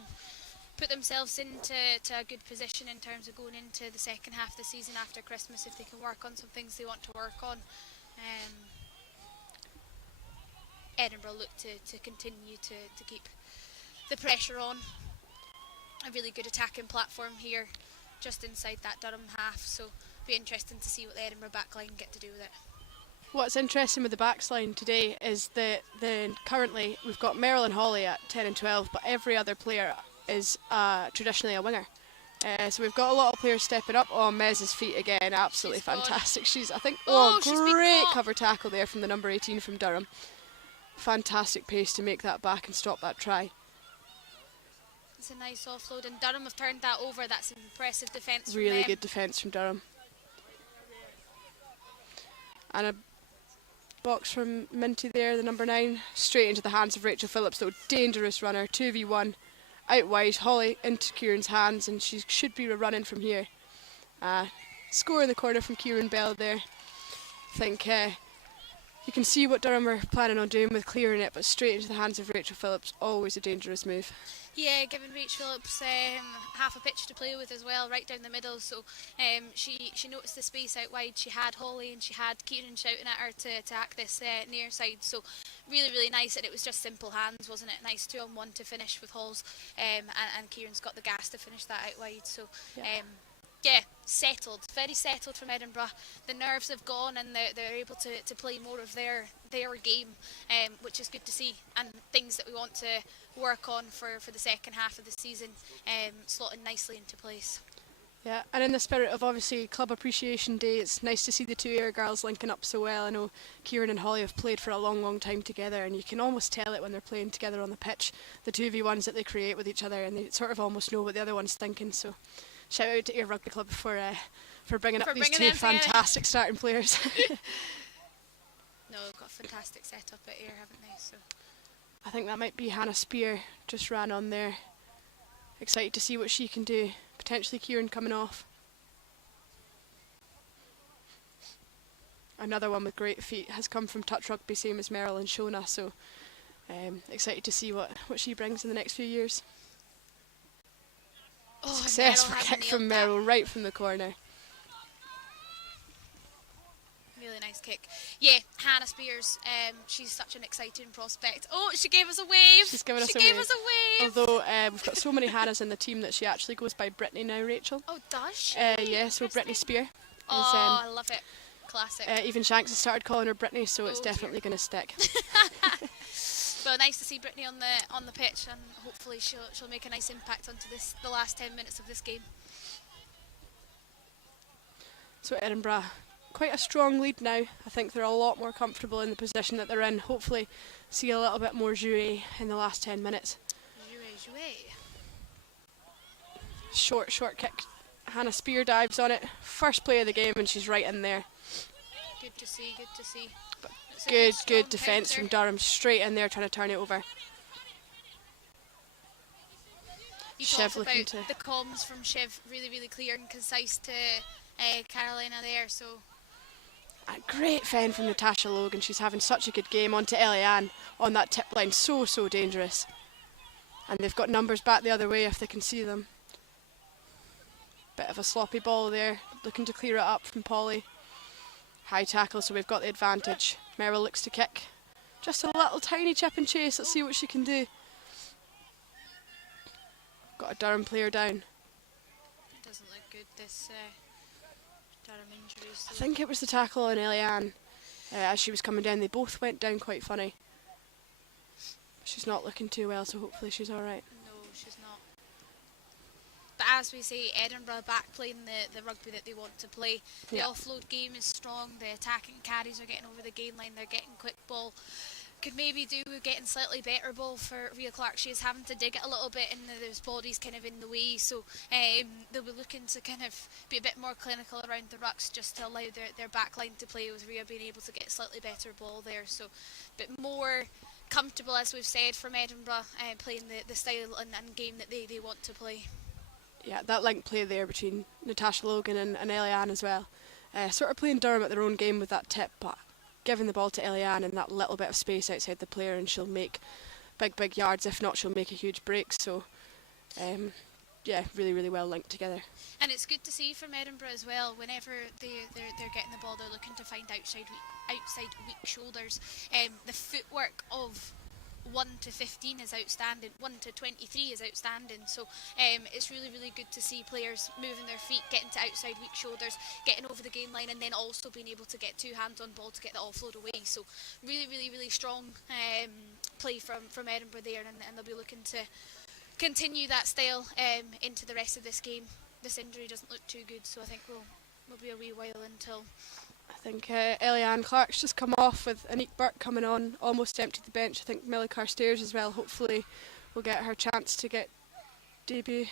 Put themselves into a good position in terms of going into the second half of the season after Christmas if they can work on some things they want to work on. Edinburgh look to continue to keep the pressure on. A really good attacking platform here just inside that Durham half, so be interesting to see what the Edinburgh backline get to do with it. What's interesting with the backsline today is that currently we've got Merrill and Holly at 10 and 12, but every other player is traditionally a winger. So we've got a lot of players stepping up. Oh, Mez's feet again, absolutely fantastic. She's, I think, great cover tackle there from the number 18 from Durham. Fantastic pace to make that back and stop that try. It's a nice offload, and Durham have turned that over. That's an impressive defence from Really them. good defence from Durham. And a box from Minty there, the number 9, straight into the hands of Rachel Phillips, though. Dangerous runner, 2v1. Out wide, Holly into Kieran's hands, and she should be running from here. Score in the corner from Kieran Bell there. I think you can see what Durham are planning on doing with clearing it, but straight into the hands of Rachel Phillips, always a dangerous move. Yeah, giving Rachel Phillips half a pitch to play with as well, right down the middle. So she noticed the space out wide. She had Holly and she had Kieran shouting at her to attack this near side. So really nice, and it was just simple hands, wasn't it? Nice 2-on-1 to finish with Halls, and Kieran's got the gas to finish that out wide. So yeah, settled, very settled from Edinburgh. The nerves have gone, and they're able to play more of their game, which is good to see, and things that we want to work on for the second half of the season, slotting nicely into place. Yeah, and in the spirit of obviously Club Appreciation Day, it's nice to see the two Ayr girls linking up so well. I know Kieran and Holly have played for a long time together, and you can almost tell it when they're playing together on the pitch, the 2v1s that they create with each other, and they sort of almost know what the other one's thinking. So shout out to Ayr Rugby Club for bringing up these two fantastic starting players. No, they've got a fantastic setup at Ayr, haven't they? So I think that might be Hannah Spear, just ran on there. Excited to see what she can do. Potentially Kieran coming off. Another one with great feet has come from touch rugby, same as Meryl and Shona, so excited to see what she brings in the next few years. Successful kick from Meryl right from the corner. Really nice kick. Yeah, Hannah Spears, she's such an exciting prospect. Oh, she gave us a wave. She's given us a wave. Although we've got so many Hannahs in the team that she actually goes by Brittany now, Rachel. Oh, does she? Yeah, so Brittany Spear. Oh, I love it. Classic. Even Shanks has started calling her Brittany, so it's definitely going to stick. Well, nice to see Brittany on the pitch, and hopefully she'll make a nice impact onto the last 10 minutes of this game. So Edinburgh, quite a strong lead now. I think they're a lot more comfortable in the position that they're in. Hopefully see a little bit more jouet in the last 10 minutes. Jouet. Short kick. Hannah Spear dives on it. First play of the game and she's right in there. Good to see. But good defence from Durham. Straight in there trying to turn it over. You talked about the comms from Shiv, really, really clear and concise to Carolina there. So a great fend from Natasha Logan. She's having such a good game. Onto Eliane on that tip line. So dangerous. And they've got numbers back the other way if they can see them. Bit of a sloppy ball there. Looking to clear it up from Polly. High tackle, so we've got the advantage. Meryl looks to kick. Just a little tiny chip and chase. Let's see what she can do. Got a Durham player down. It doesn't look good, this Durham injury. So. I think it was the tackle on Eliane. As she was coming down, they both went down quite funny. She's not looking too well, so hopefully she's alright. No, she's not. But as we say, Edinburgh back playing the rugby that they want to play. The offload game is strong. The attacking carries are getting over the gain line. They're getting quick ball. Could maybe do with getting slightly better ball for Rhea Clark. She is having to dig it a little bit, and there's bodies kind of in the way. So they'll be looking to kind of be a bit more clinical around the rucks, just to allow their back line to play, with Rhea being able to get slightly better ball there. So a bit more comfortable, as we've said, from Edinburgh, playing the style and game that they want to play. Yeah, that link play there between Natasha Logan and Eliane as well. Sort of playing Durham at their own game with that tip, but giving the ball to Eliane in that little bit of space outside the player, and she'll make big yards. If not, she'll make a huge break. So, yeah, really well linked together. And it's good to see from Edinburgh as well. Whenever they're getting the ball, they're looking to find outside weak shoulders. The footwork of 1 to 15 is outstanding. 1 to 23 is outstanding. So it's really good to see players moving their feet, getting to outside weak shoulders, getting over the gain line, and then also being able to get two hands on ball to get the offload away. So really strong play from Edinburgh there, and they'll be looking to continue that style into the rest of this game. This injury doesn't look too good, so I think we'll be a wee while until. I think Eliane Clark's just come off with Anique Burke coming on, almost emptied the bench. I think Millie Carstairs as well. Hopefully we'll get her chance to get debut.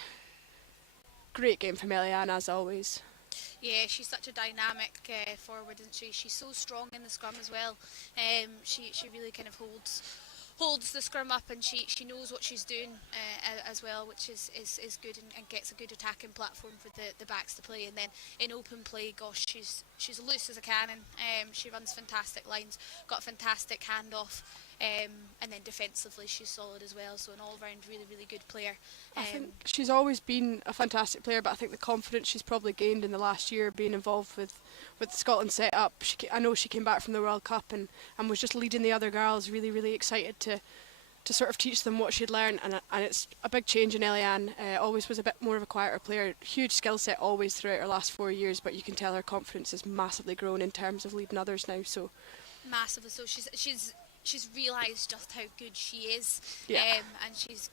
Great game from Eliane as always. Yeah, she's such a dynamic forward, isn't she? She's so strong in the scrum as well. She really kind of holds the scrum up, and she knows what she's doing as well, which is good, and gets a good attacking platform for the backs to play. And then in open play, gosh, she's loose as a cannon. She runs fantastic lines, got a fantastic handoff, and then defensively she's solid as well. So an all-round really good player. I think she's always been a fantastic player, but I think the confidence she's probably gained in the last year being involved with the Scotland setup. I know she came back from the World Cup and was just leading the other girls, really excited to sort of teach them what she'd learned, and it's a big change in Eliane. Always was a bit more of a quieter player, huge skill set always throughout her last 4 years, but you can tell her confidence has massively grown in terms of leading others now. So massively so. She's realised just how good she is, yeah. And she's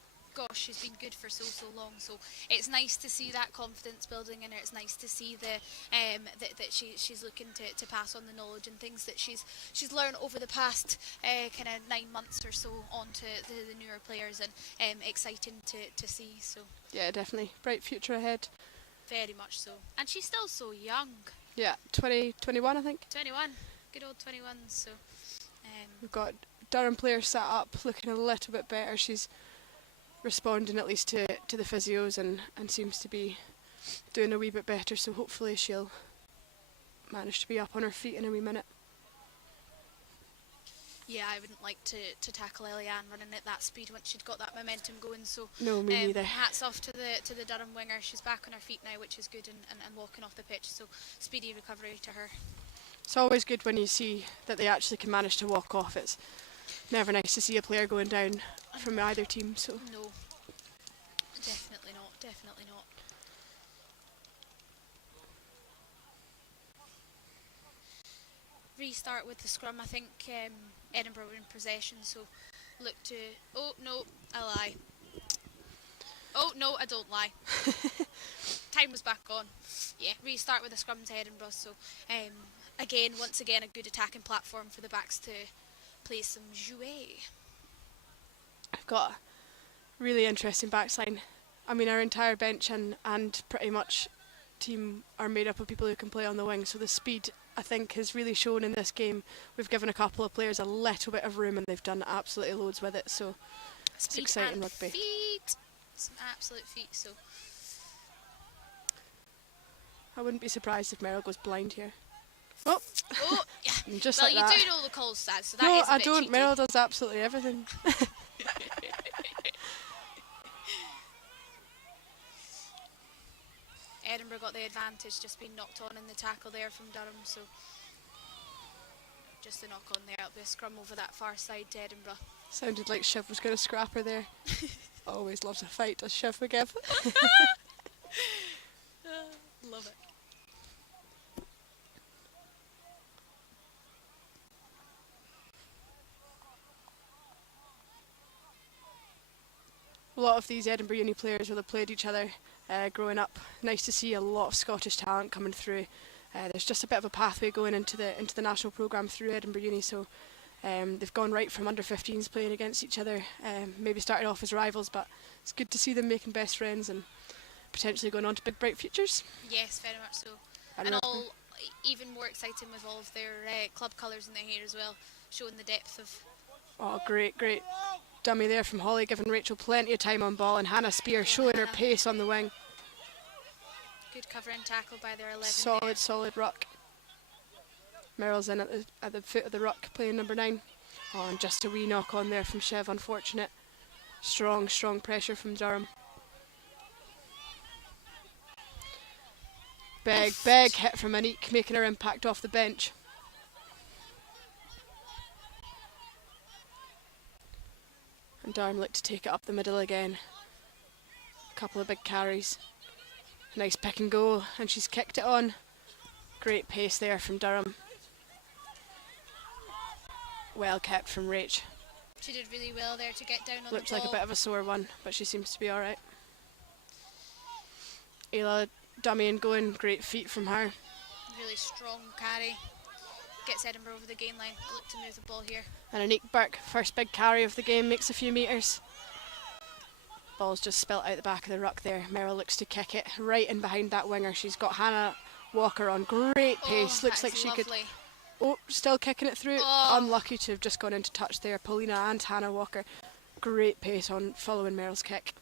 been good for so long. So it's nice to see that confidence building in her. It's nice to see that she's looking to pass on the knowledge and things that she's learned over the past kind of 9 months or so onto the newer players, and exciting to see. So yeah, definitely bright future ahead. Very much so, and she's still so young. Yeah, 21 I think. 21, good old 21. So We've got Durham player sat up, looking a little bit better. She's responding at least to the physios and seems to be doing a wee bit better, so hopefully she'll manage to be up on her feet in a wee minute. Yeah, I wouldn't like to tackle Eliane running at that speed once she'd got that momentum going. So no, me neither. Hats off to the Durham winger. She's back on her feet now, which is good, and walking off the pitch. So speedy recovery to her. It's always good when you see that they actually can manage to walk off. It's never nice to see a player going down from either team. So no, definitely not. Definitely not. Restart with the scrum. I think Edinburgh were in possession, so look to... Oh, no, I lie. Oh, no, I don't lie. Time was back on. Yeah, restart with the scrum to Edinburgh, so once again, a good attacking platform for the backs to play some jouet. I've got a really interesting backsline. I mean, our entire bench and pretty much team are made up of people who can play on the wing, so the speed, I think, has really shown in this game. We've given a couple of players a little bit of room and they've done absolutely loads with it, so it's exciting and rugby. Feet. Some absolute feet, so I wouldn't be surprised if Meryl goes blind here. Oh, yeah. Just well, like you that. do know the calls, Saz, so that No, is a I bit don't. cheeky. Meryl does absolutely everything. Edinburgh got the advantage, just being knocked on in the tackle there from Durham, so just a knock on there. It'll be a scrum over that far side to Edinburgh. Sounded like Shiv was going to scrap her there. Always loves a fight, does Shiv McGibb? Love it. A lot of these Edinburgh Uni players will have played each other growing up. Nice to see a lot of Scottish talent coming through. There's just a bit of a pathway going into the national programme through Edinburgh Uni, so they've gone right from under 15s playing against each other. Maybe started off as rivals, but it's good to see them making best friends and potentially going on to big bright futures. Yes, very much so. And all even more exciting with all of their club colours in their hair as well, showing the depth of... Oh, great dummy there from Holly, giving Rachel plenty of time on ball, and Hannah Spear showing her pace on the wing. Good cover and tackle by their 11. Solid ruck. Meryl's in at the foot of the ruck, playing number 9. Oh, and just a wee knock on there from Shiv, unfortunate. Strong pressure from Durham. Big hit from Anique, making her impact off the bench. And Durham looked to take it up the middle again. A couple of big carries. Nice pick and go, and she's kicked it on. Great pace there from Durham. Well kept from Rach. She did really well there to get down on Looked the ball. like a bit of a sore one, but she seems to be alright. Ayla dummy and going, great feet from her. Really strong carry. Gets Edinburgh over the gain line. Look to move the ball here. And Anique Burke, first big carry of the game, makes a few metres. Ball's just spilt out the back of the ruck there. Meryl looks to kick it right in behind that winger. She's got Hannah Walker on great pace. Looks like she could... Oh, still kicking it through. Unlucky to have just gone into touch there. Paulina and Hannah Walker. Great pace on following Meryl's kick.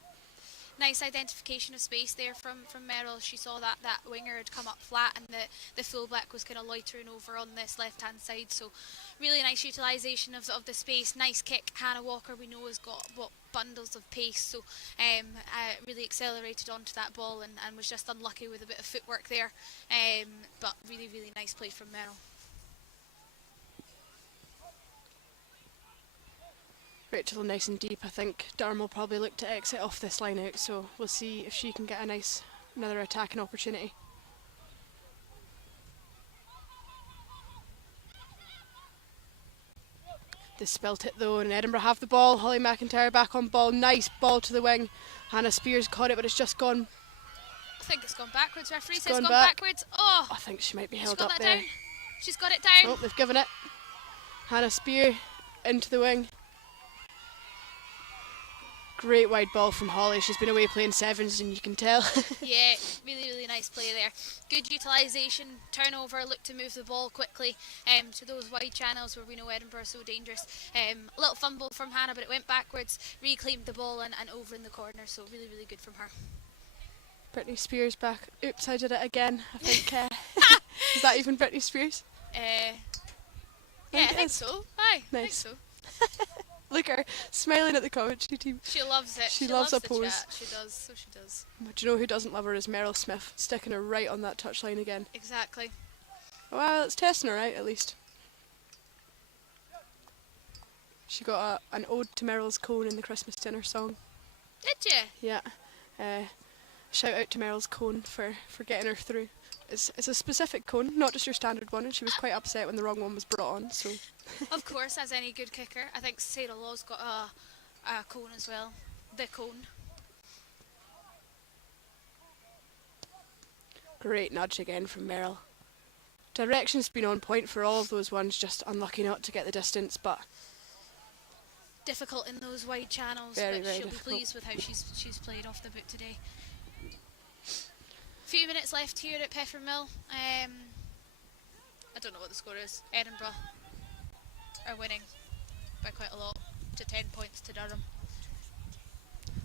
Nice identification of space there from Meryl. She saw that winger had come up flat and the fullback was kind of loitering over on this left hand side, so really nice utilisation of the space. Nice kick. Hannah Walker, we know, has got bundles of pace, so really accelerated onto that ball and was just unlucky with a bit of footwork there, but really nice play from Meryl. Rachel nice and deep. I think Durham will probably look to exit off this line out, so we'll see if she can get another attacking opportunity. They spilt it though, and Edinburgh have the ball. Holly McIntyre back on ball. Nice ball to the wing. Hannah Spears caught it, but it's just gone. I think it's gone backwards. Referee says it's gone backwards. Oh! I think she might be held up there. She's got it down. Oh, they've given it. Hannah Spear into the wing. Great wide ball from Holly. She's been away playing sevens, and you can tell. Yeah, really, really nice play there. Good utilisation, turnover, look to move the ball quickly to those wide channels where we know Edinburgh are so dangerous. A little fumble from Hannah, but it went backwards, reclaimed the ball and over in the corner, so really, really good from her. Britney Spears back. Oops, I did it again. I think. Is that even Britney Spears? Yeah, I think so. Aye, nice. I think so. Look at her smiling at the commentary team. She loves it. She loves a the pose. chat. She does, so she does. Do you know who doesn't love her is Meryl Smith, sticking her right on that touchline again. Exactly. Well, it's testing her out at least. She got an ode to Meryl's cone in the Christmas dinner song. Did you? Yeah. Shout out to Meryl's cone for getting her through. It's a specific cone, not just your standard one, and she was quite upset when the wrong one was brought on. So. Of course, as any good kicker. I think Sarah Law's got a cone as well. The cone. Great nudge again from Meryl. Direction's been on point for all of those ones, just unlucky not to get the distance, but difficult in those wide channels, very, but very she'll difficult. be pleased with how she's played off the boot today. Few minutes left here at Peffermill. I don't know what the score is. Edinburgh are winning by quite a lot, to 10 points to Durham.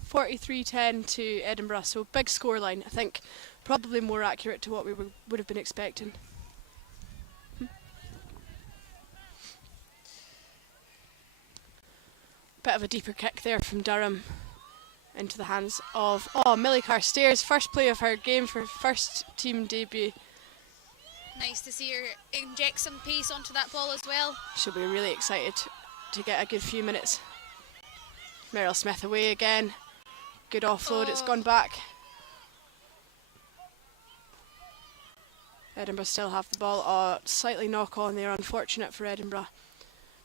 43-10 to Edinburgh, so big scoreline. I think probably more accurate to what we would have been expecting. Bit of a deeper kick there from Durham into the hands of Millie Carstairs. First play of her game for first team debut. Nice to see her inject some pace onto that ball as well. She'll be really excited to get a good few minutes. Meryl Smith away again. Good offload, it's gone back. Edinburgh still have the ball. Slightly knock on there, unfortunate for Edinburgh.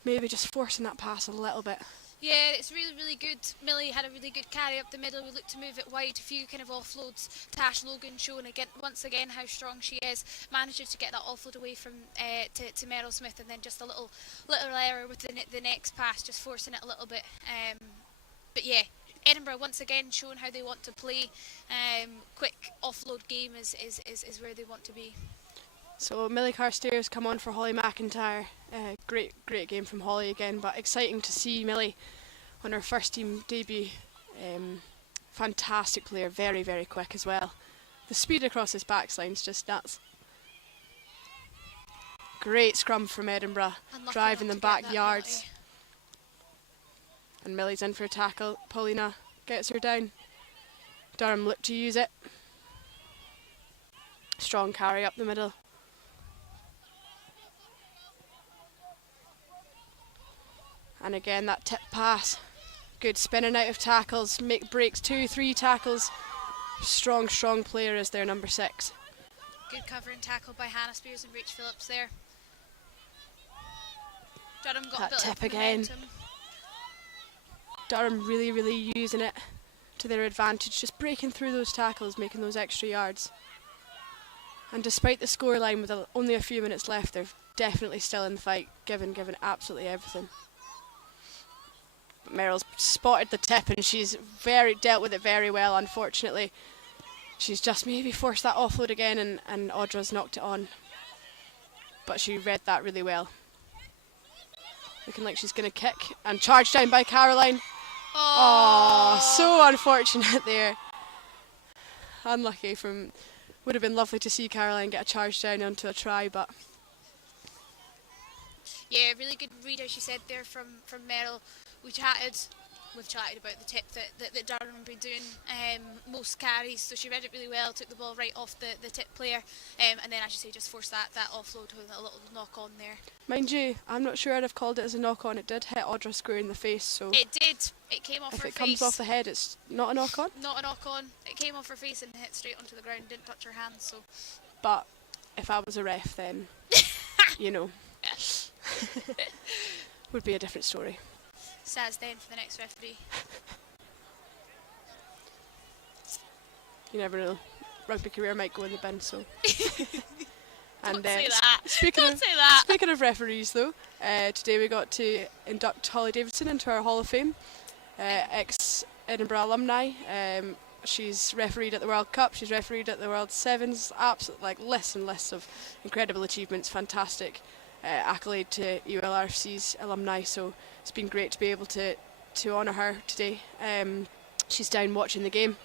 Maybe just forcing that pass a little bit. Yeah, it's really, really good. Millie had a really good carry up the middle. We looked to move it wide. A few kind of offloads. Tash Logan showing once again how strong she is. Manages to get that offload away from to Meryl Smith, and then just a little error with the next pass, just forcing it a little bit. But yeah, Edinburgh once again showing how they want to play. Quick offload game is where they want to be. So Millie Carstairs come on for Holly McIntyre. Great game from Holly again, but exciting to see Millie on her first team debut. Fantastic player, very, very quick as well. The speed across his backsline's just nuts. Great scrum from Edinburgh, driving them back yards. And Millie's in for a tackle. Paulina gets her down. Durham look to use it. Strong carry up the middle. And again, that tip pass. Good spinning out of tackles. Breaks 2-3 tackles. Strong player is their number 6. Good covering tackle by Hannah Spears and Rach Phillips there. Durham got that a bit tip of again. momentum. Durham really using it to their advantage. Just breaking through those tackles, making those extra yards. And despite the scoreline with only a few minutes left, they're definitely still in the fight, giving absolutely everything. Meryl's spotted the tip and she's dealt with it very well. Unfortunately, she's just maybe forced that offload again, and Audra's knocked it on. But she read that really well. Looking like she's going to kick and charge down by Caroline. Oh, so unfortunate there. Unlucky from. Would have been lovely to see Caroline get a charge down onto a try, but. Yeah, really good read, as she said there from Meryl. We've chatted about the tip that Durham have been doing most carries, so she read it really well, took the ball right off the tip player, and then, as you say, just forced that offload with a little knock on there. Mind you, I'm not sure I'd have called it as a knock on. It did hit Audra square in the face, so it did. It came off her face. If it comes off the head, it's not a knock on. Not a knock on. It came off her face and hit straight onto the ground. Didn't touch her hands. So. But if I was a ref, then you know, would be a different story. Saz then for the next referee. You never know. Rugby career might go in the bin, so. Don't say that. Speaking of referees, though, today we got to induct Holly Davidson into our Hall of Fame. Ex Edinburgh alumni. She's refereed at the World Cup, she's refereed at the World Sevens, lists and lists of incredible achievements, fantastic accolade to ULRFC's alumni, so it's been great to be able to honour her today. She's down watching the game.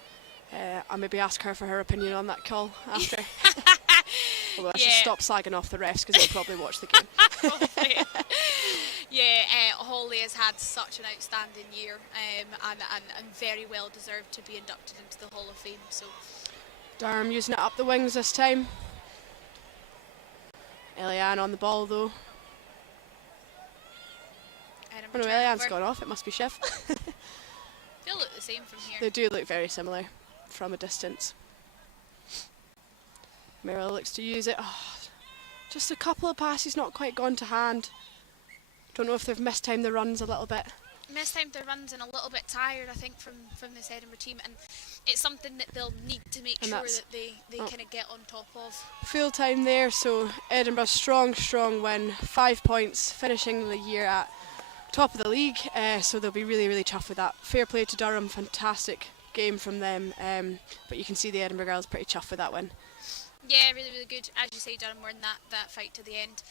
I'll maybe ask her for her opinion on that call after. Although I should stop slagging off the refs because they'll probably watch the game. Probably. Holly has had such an outstanding year and very well deserved to be inducted into the Hall of Fame. So Durham using it up the wings this time. Eliane on the ball though. Oh no, Eliane's gone off, it must be Shiv. They look the same from here. They do look very similar from a distance. Merrill looks to use it. Oh, just a couple of passes not quite gone to hand. Don't know if they've mistimed the runs a little bit. Mistimed their runs and a little bit tired, I think, from this Edinburgh team, and it's something that they'll need to make sure that they kind of get on top of. Full time there, so Edinburgh strong win, 5 points, finishing the year at top of the league, so they'll be really tough with that. Fair play to Durham, fantastic game from them, but you can see the Edinburgh girls pretty chuffed with that win. Yeah, really good. As you say, Durham were in that fight to the end.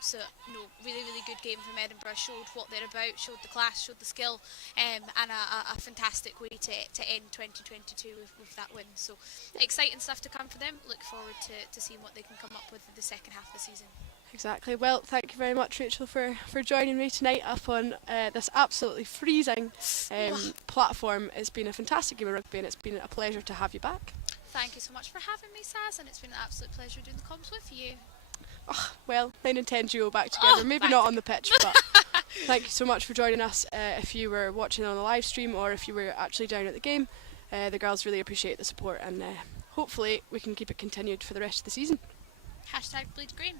So, no, really good game from Edinburgh. Showed what they're about, showed the class, showed the skill, and a fantastic way to end 2022 with that win. So, exciting stuff to come for them. Look forward to seeing what they can come up with in the second half of the season. Exactly. Well, thank you very much, Rachel, for joining me tonight up on this absolutely freezing platform. It's been a fantastic game of rugby, and it's been a pleasure to have you back. Thank you so much for having me, Saz, and it's been an absolute pleasure doing the comms with you. Oh, well, 9 and 10 duo back together, maybe not on the pitch, but thank you so much for joining us. If you were watching on the live stream or if you were actually down at the game, the girls really appreciate the support, and hopefully we can keep it continued for the rest of the season. #bleed green.